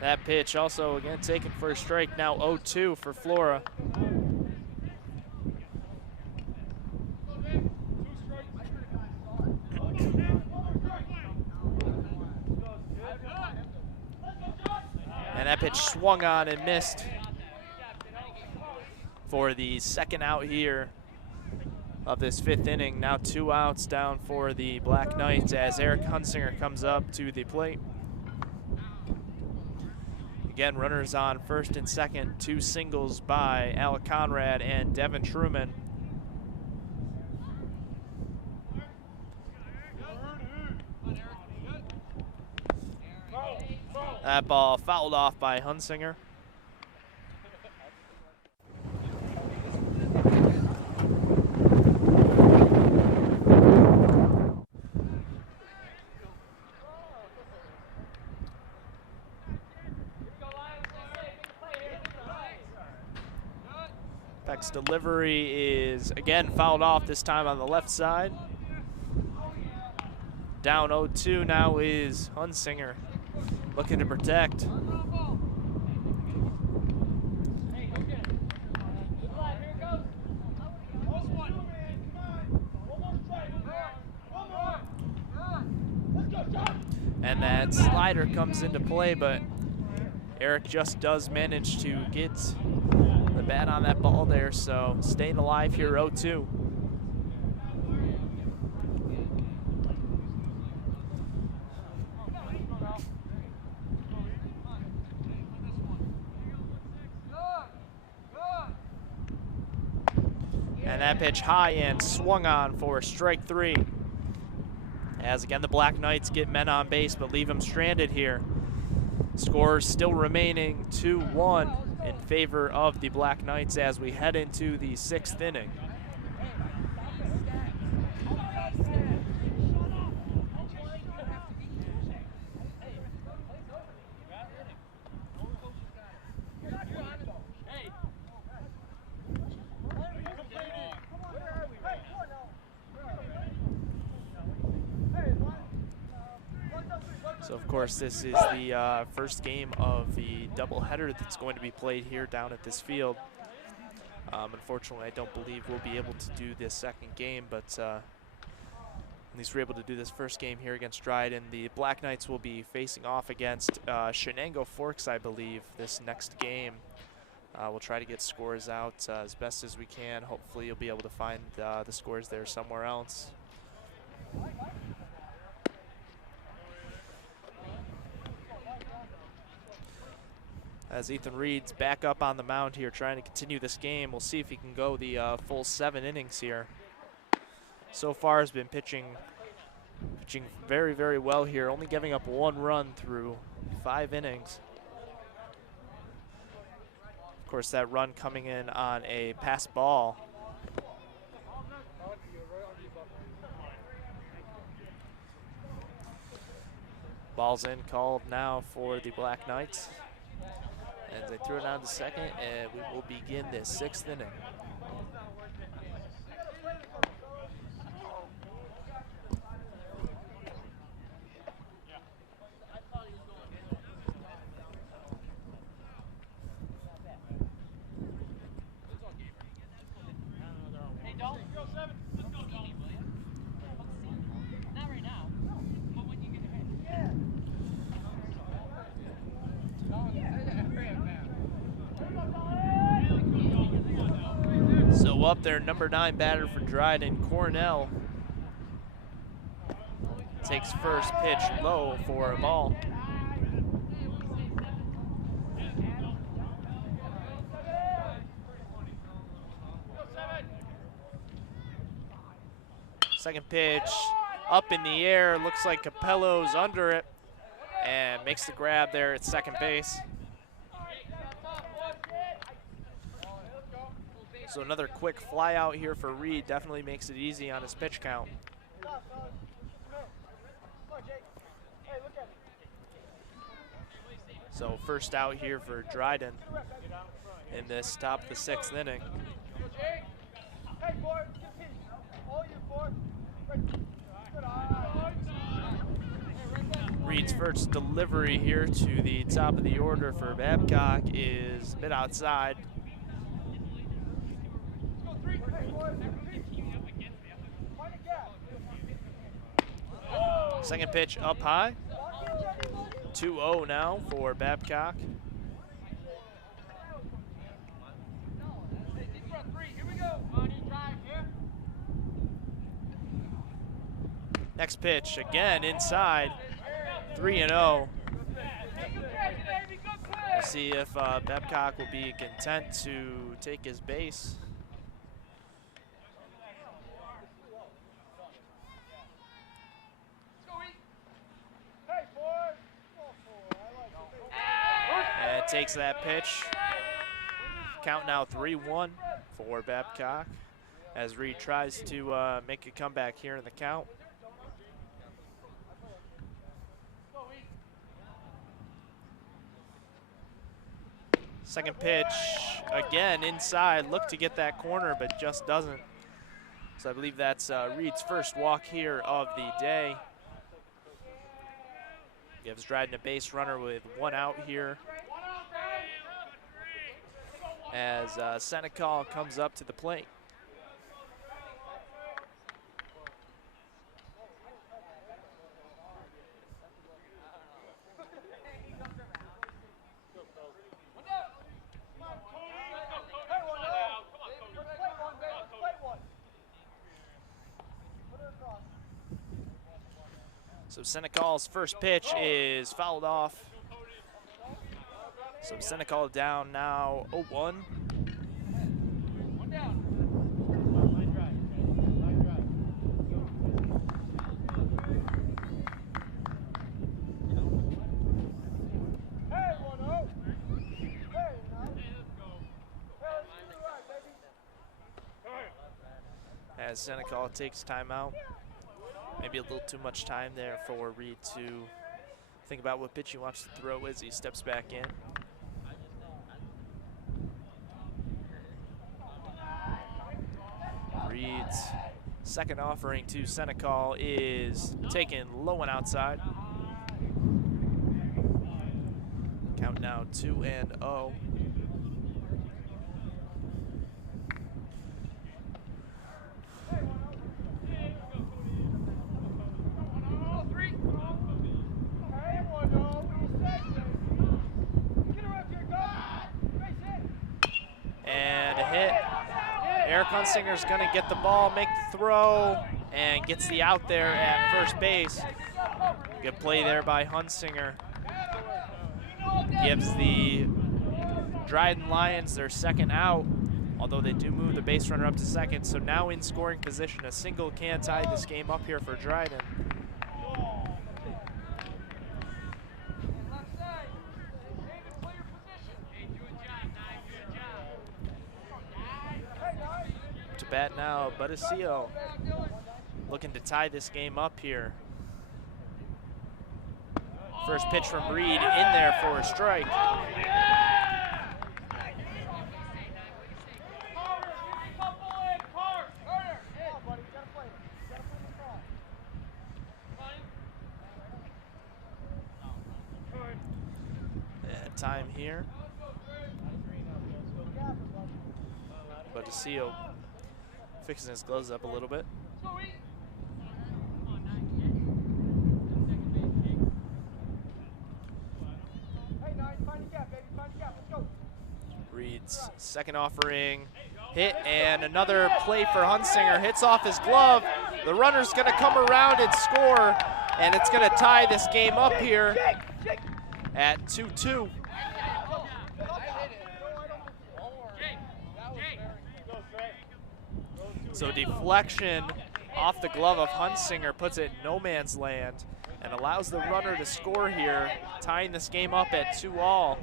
That pitch also again taken for a strike, now 0-2 for Flora. And that pitch swung on and missed for the second out here of this 5th inning. Now 2 outs down for the Black Knights as Eric Hunsinger comes up to the plate. Again, runners on first and second, 2 singles by Alec Conrad and Devin Truman. That ball fouled off by Hunsinger. Peck's delivery is again fouled off, this time on the left side. Down 0-2 now is Hunsinger, looking to protect. And that slider comes into play, but Eric just does manage to get the bat on that ball there, so staying alive here, 0-2. And that pitch high and swung on for strike 3. As again, the Black Knights get men on base but leave them stranded here. Scores still remaining 2-1 in favor of the Black Knights as we head into the 6th inning. So of course this is the first game of the doubleheader that's going to be played here down at this field. Unfortunately, I don't believe we'll be able to do this second game, but at least we're able to do this first game here against Dryden. The Black Knights will be facing off against Shenango Forks, I believe, this next game. We'll try to get scores out as best as we can. Hopefully you'll be able to find the scores there somewhere else. As Ethan Reed's back up on the mound here trying to continue this game. We'll see if he can go the full 7 innings here. So far has been pitching very, very well here, only giving up 1 run through 5 innings. Of course, that run coming in on a pass ball. Ball's in, called now for the Black Knights. As they threw it down to second, and we will begin this 6th inning. So up there, number 9 batter for Dryden, Cornell, takes first pitch low for a ball. Second pitch up in the air, looks like Capello's under it and makes the grab there at second base. So another quick fly out here for Reed definitely makes it easy on his pitch count. So first out here for Dryden in this top of the 6th inning. Reed's first delivery here to the top of the order for Babcock is a bit outside. Second pitch up high. 2-0 now for Babcock. Next pitch, again inside, 3-0. We'll see if Babcock will be content to take his base. And takes that pitch. Count now 3-1 for Babcock as Reed tries to make a comeback here in the count. Second pitch, again inside, looked to get that corner, but just doesn't. So I believe that's Reed's first walk here of the day. Gives Dryden a base runner with 1 out here. As Senecal comes up to the plate. So Senecal's first pitch is fouled off. So Senecal down now 0-1. As Senecal takes timeout. Maybe a little too much time there for Reed to think about what pitch he wants to throw as he steps back in. Reed's second offering to Senecal is taken low and outside. Count now 2-0. Hunsinger's going to get the ball, make the throw, and gets the out there at first base. Good play there by Hunsinger. Gives the Dryden Lions their second out, although they do move the base runner up to second. So now in scoring position, a single can tie this game up here for Dryden. Bat now, Budiccio looking to tie this game up here. First pitch from Reed in there for a strike. And time here. Budiccio fixing his gloves up a little bit. Reed's second offering, hit, and another play for Hunsinger. Hits off his glove. The runner's gonna come around and score, and it's gonna tie this game up here at 2-2. So deflection off the glove of Hunsinger puts it in no man's land and allows the runner to score here, tying this game up at 2-all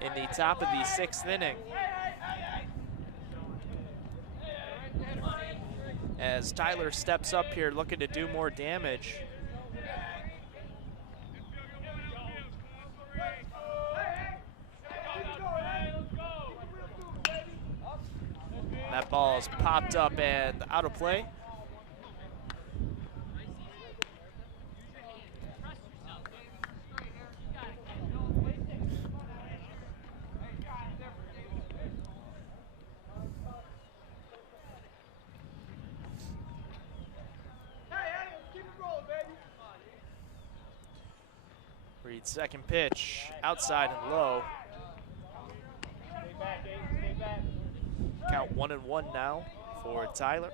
in the top of the 6th inning. As Tyler steps up here looking to do more damage. That ball is popped up and out of play. Reed, second pitch, outside and low. Stay back, Aiden, stay back. Count 1-1 now for Tyler.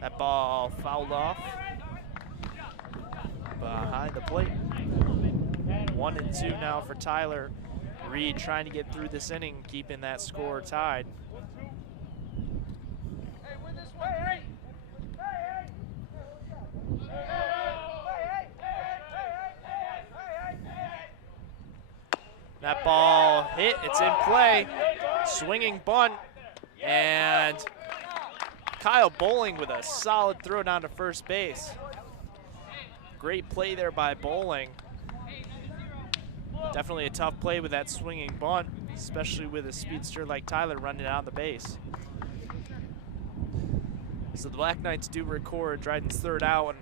That ball fouled off behind the plate. 1-2 now for Tyler. Reed trying to get through this inning, keeping that score tied. Hey, we're this way, hey! That ball hit, it's in play. Swinging bunt, and Kyle Bowling with a solid throw down to first base. Great play there by Bowling. Definitely a tough play with that swinging bunt, especially with a speedster like Tyler running out of the base. So the Black Knights do record Dryden's third out, and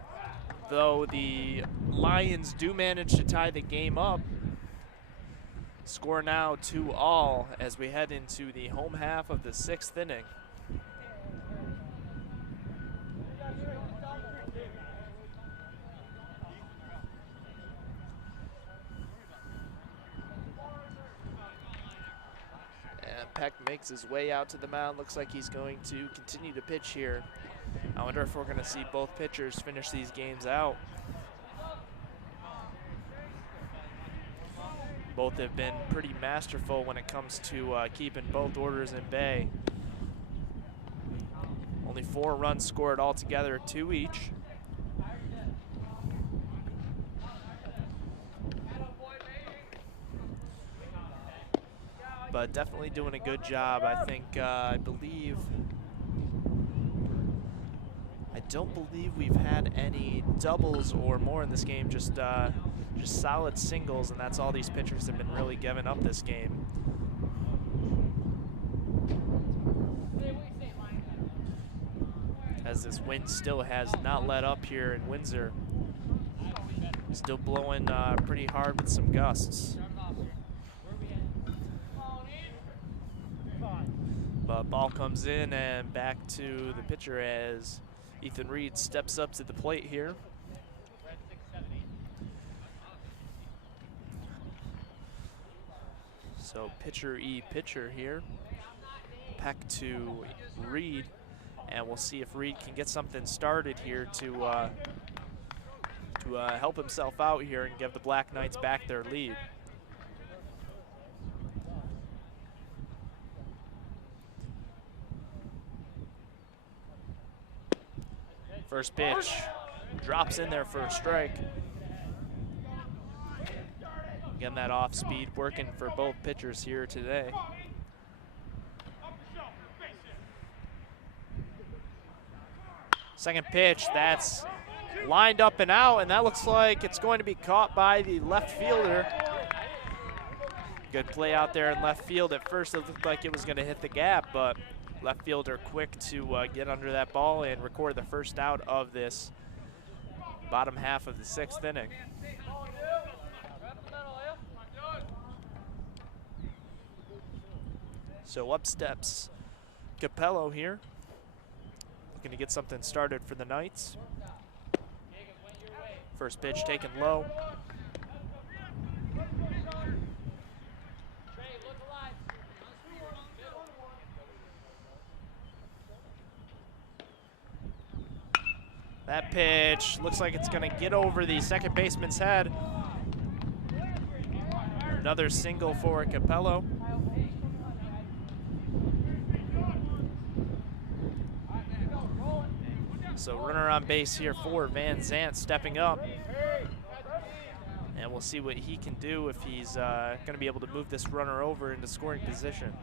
though the Lions do manage to tie the game up, score now 2-2 as we head into the home half of the 6th inning. And Peck makes his way out to the mound. Looks like he's going to continue to pitch here. I wonder if we're going to see both pitchers finish these games out. Both have been pretty masterful when it comes to keeping both orders in bay. Only 4 runs scored altogether, 2 each. But definitely doing a good job. I think, I don't believe we've had any doubles or more in this game, just solid singles, and that's all these pitchers have been really giving up this game. As this wind still has not let up here in Windsor. Still blowing pretty hard with some gusts. But ball comes in and back to the pitcher as Ethan Reed steps up to the plate here. So pitcher here. Peck to Reed, and we'll see if Reed can get something started here to help himself out here and give the Black Knights back their lead. First pitch, drops in there for a strike. Again, that off speed working for both pitchers here today. Second pitch, that's lined up and out, and that looks like it's going to be caught by the left fielder. Good play out there in left field. At first it looked like it was going to hit the gap, but left fielder quick to get under that ball and record the first out of this bottom half of the 6th inning. So up steps Capello here, looking to get something started for the Knights. First pitch taken low. That pitch looks like it's going to get over the second baseman's head. Another single for Capello. So runner on base here for Van Zant stepping up. And we'll see what he can do if he's going to be able to move this runner over into scoring position.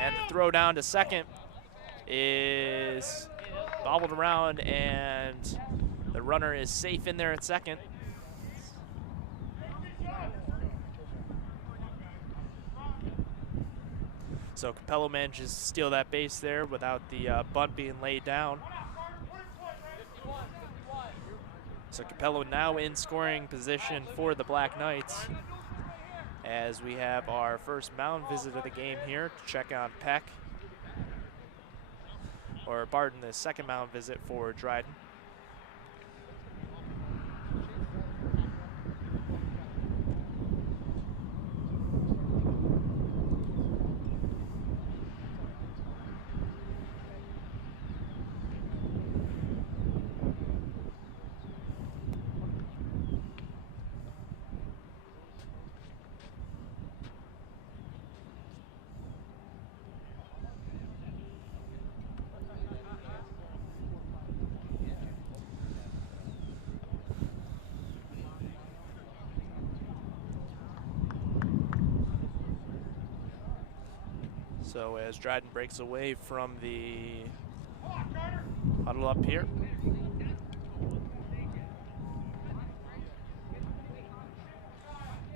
And the throw down to second is bobbled around, and the runner is safe in there at second. So So Capello manages to steal that base there without the bunt being laid down. So Capello now in scoring position for the Black Knights, as we have our first mound visit of the game here to check on Peck. Or pardon, the second mound visit for Dryden. So as Dryden breaks away from the huddle up here.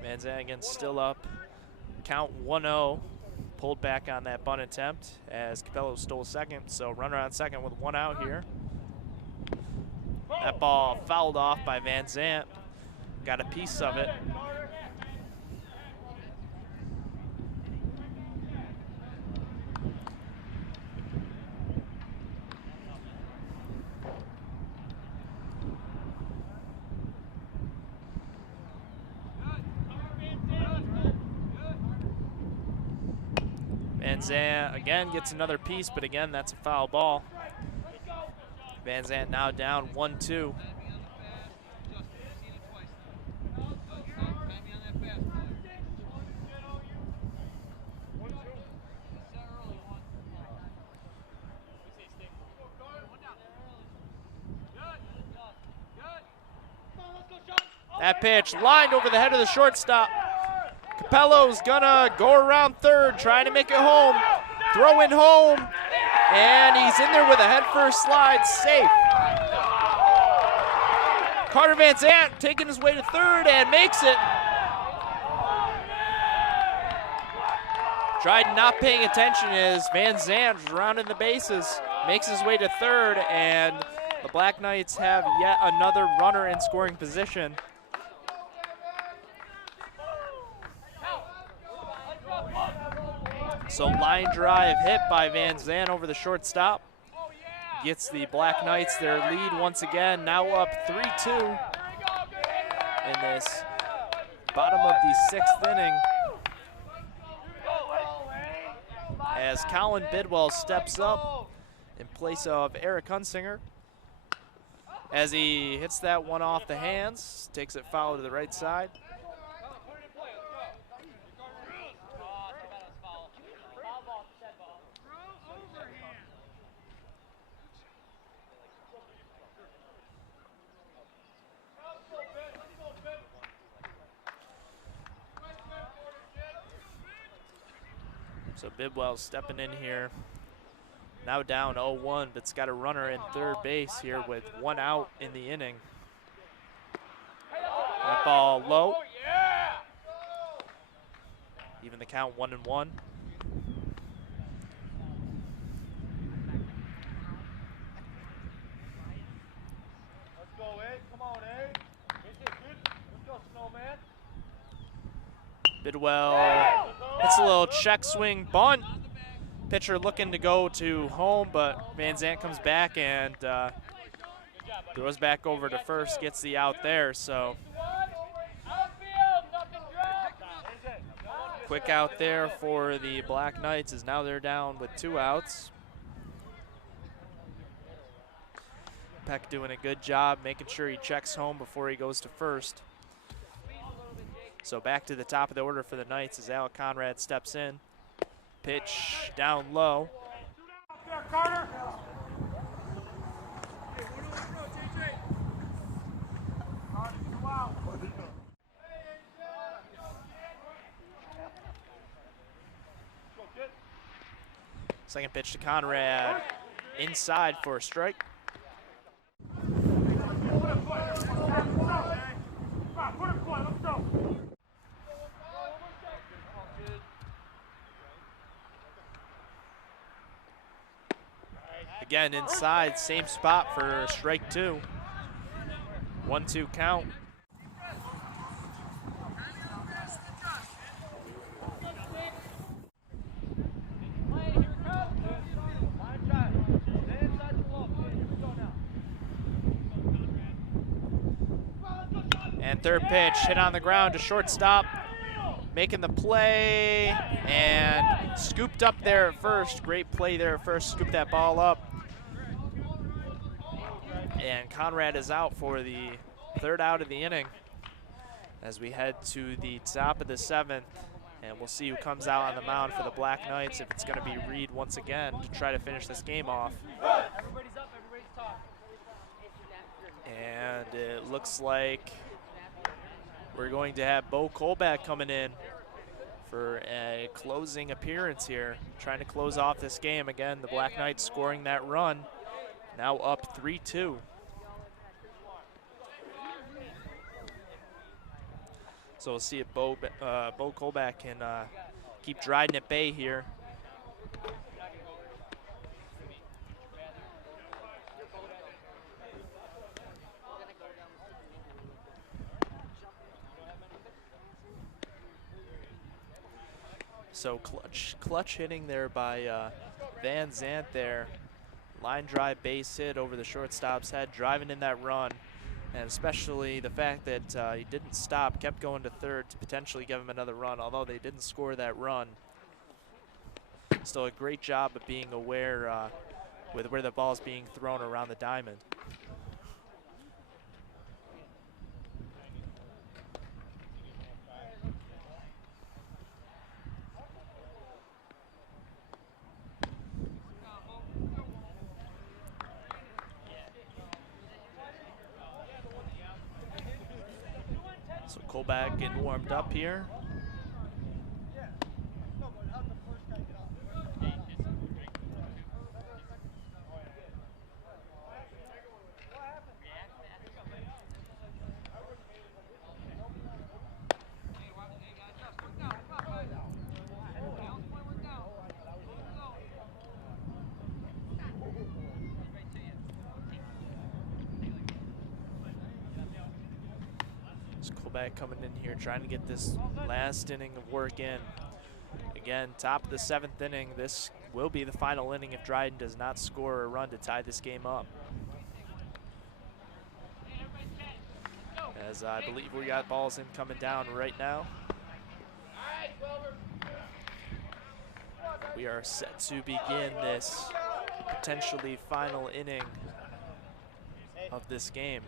Van Zandt still up. Count 1-0. Pulled back on that bunt attempt as Capello stole second. So runner on second with one out here. That ball fouled off by Van Zandt. Got a piece of it. Van Zandt again gets another piece, but again, that's a foul ball. Van Zandt now down 1-2. That pitch lined over the head of the shortstop. Capello's gonna go around third, trying to make it home. Throw in home, and he's in there with a head-first slide, safe. Carter Van Zandt taking his way to third and makes it. Dryden not paying attention as Van Zandt rounding the bases, makes his way to third, and the Black Knights have yet another runner in scoring position. So line drive hit by Van Zandt over the shortstop. Gets the Black Knights their lead once again, now up 3-2 in this bottom of the sixth inning. As Colin Bidwell steps up in place of Eric Hunsinger. As he hits that one off the hands, takes it foul to the right side. So Bidwell's stepping in here. Now down 0-1, but's got a runner in third base here with one out in the inning. That ball low. Even the count 1-1. Let's go, Ed. Come on, Ed. Let's go, Snowman. Bidwell hits a little check swing bunt. Pitcher looking to go to home, but Van Zandt comes back and throws back over to first, gets the out there. So quick out there for the Black Knights as now they're down with two outs. Peck doing a good job making sure he checks home before he goes to first. So back to the top of the order for the Knights as Alec Conrad steps in. Pitch down low. Second pitch to Conrad, inside for a strike. Again, inside, same spot for strike 2. 1-2 count. And third pitch, hit on the ground to shortstop, making the play, and scooped up there at first. Great play there at first, scooped that ball up. And Conrad is out for the third out of the inning as we head to the top of the 7th. And we'll see who comes out on the mound for the Black Knights, if it's going to be Reed once again to try to finish this game off. And it looks like we're going to have Bo Kolbach coming in for a closing appearance here, trying to close off this game. Again, the Black Knights scoring that run, now up 3-2. So we'll see if Bo Kolbach can keep Dryden at bay here. So clutch hitting there by Van Zant there. Line drive base hit over the shortstop's head, driving in that run. And especially the fact that he didn't stop, kept going to third to potentially give him another run, although they didn't score that run. Still a great job of being aware with where the ball is being thrown around the diamond. So Kolbach getting warmed up here. Kolbach coming in here trying to get this last inning of work in. Again, top of the 7th inning. This will be the final inning if Dryden does not score a run to tie this game up. As I believe we got balls in coming down right now. We are set to begin this potentially final inning of this game.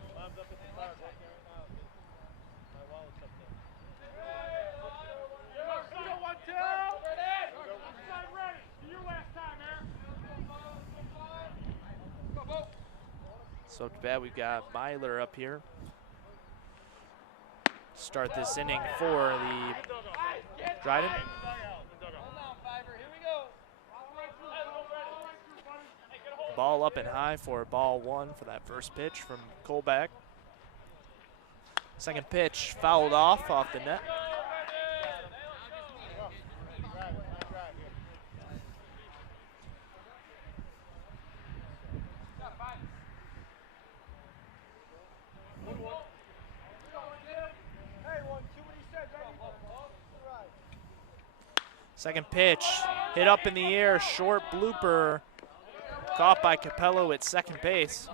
So too bad we've got Myler up here. Start this inning for the Dryden. Ball up and high for ball 1 for that first pitch from Kolbach. Second pitch fouled off the net. Second pitch, hit up in the air, short blooper, caught by Capello at second base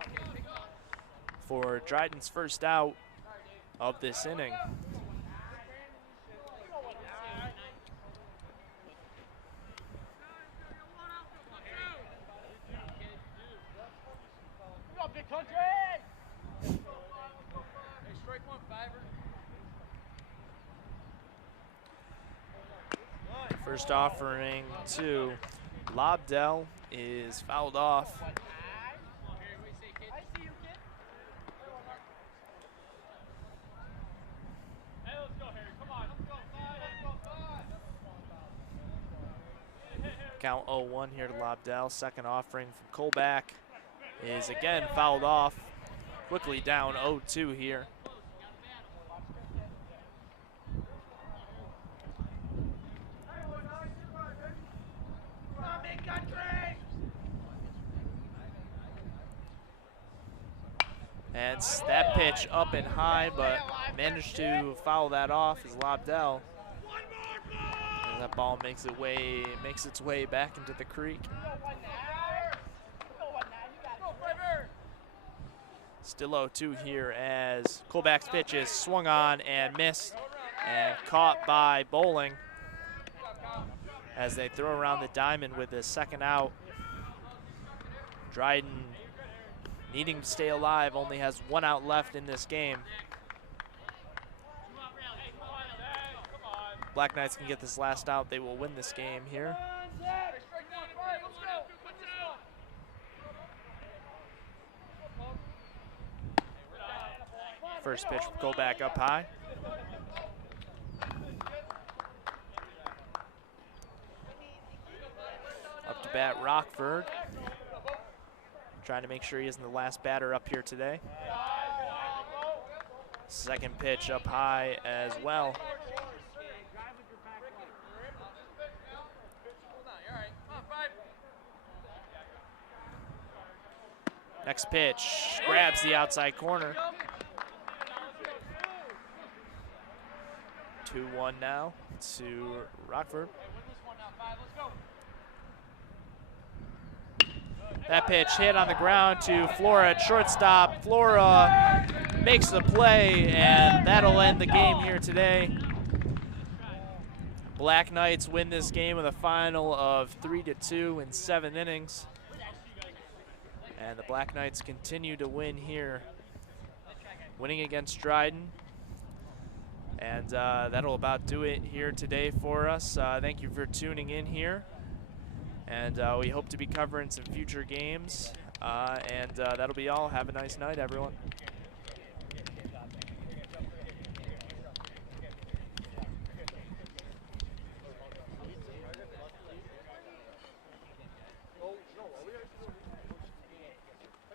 for Dryden's first out of this inning. First offering to Lobdell is fouled off. Count 0-1 here to Lobdell. Second offering from Kolbach is again fouled off. Quickly down 0-2 here. And that pitch up and high, but managed to foul that off as Lobdell. And that ball makes its way back into the creek. Still 0-2 here as Colback's pitch is swung on and missed and caught by Bowling as they throw around the diamond with the second out. Dryden, needing to stay alive, only has 1 out left in this game. Black Knights can get this last out, they will win this game here. First pitch will go back up high. Up to bat, Rockford. Trying to make sure he isn't the last batter up here today. Second pitch up high as well. Next pitch, grabs the outside corner. 2-1 now to Rockford. That pitch hit on the ground to Flora at shortstop. Flora makes the play, and that'll end the game here today. Black Knights win this game with a final of 3-2 in 7 innings. And the Black Knights continue to win here, winning against Dryden. And that'll about do it here today for us. Thank you for tuning in here. And we hope to be covering some future games. And that'll be all. Have a nice night, everyone.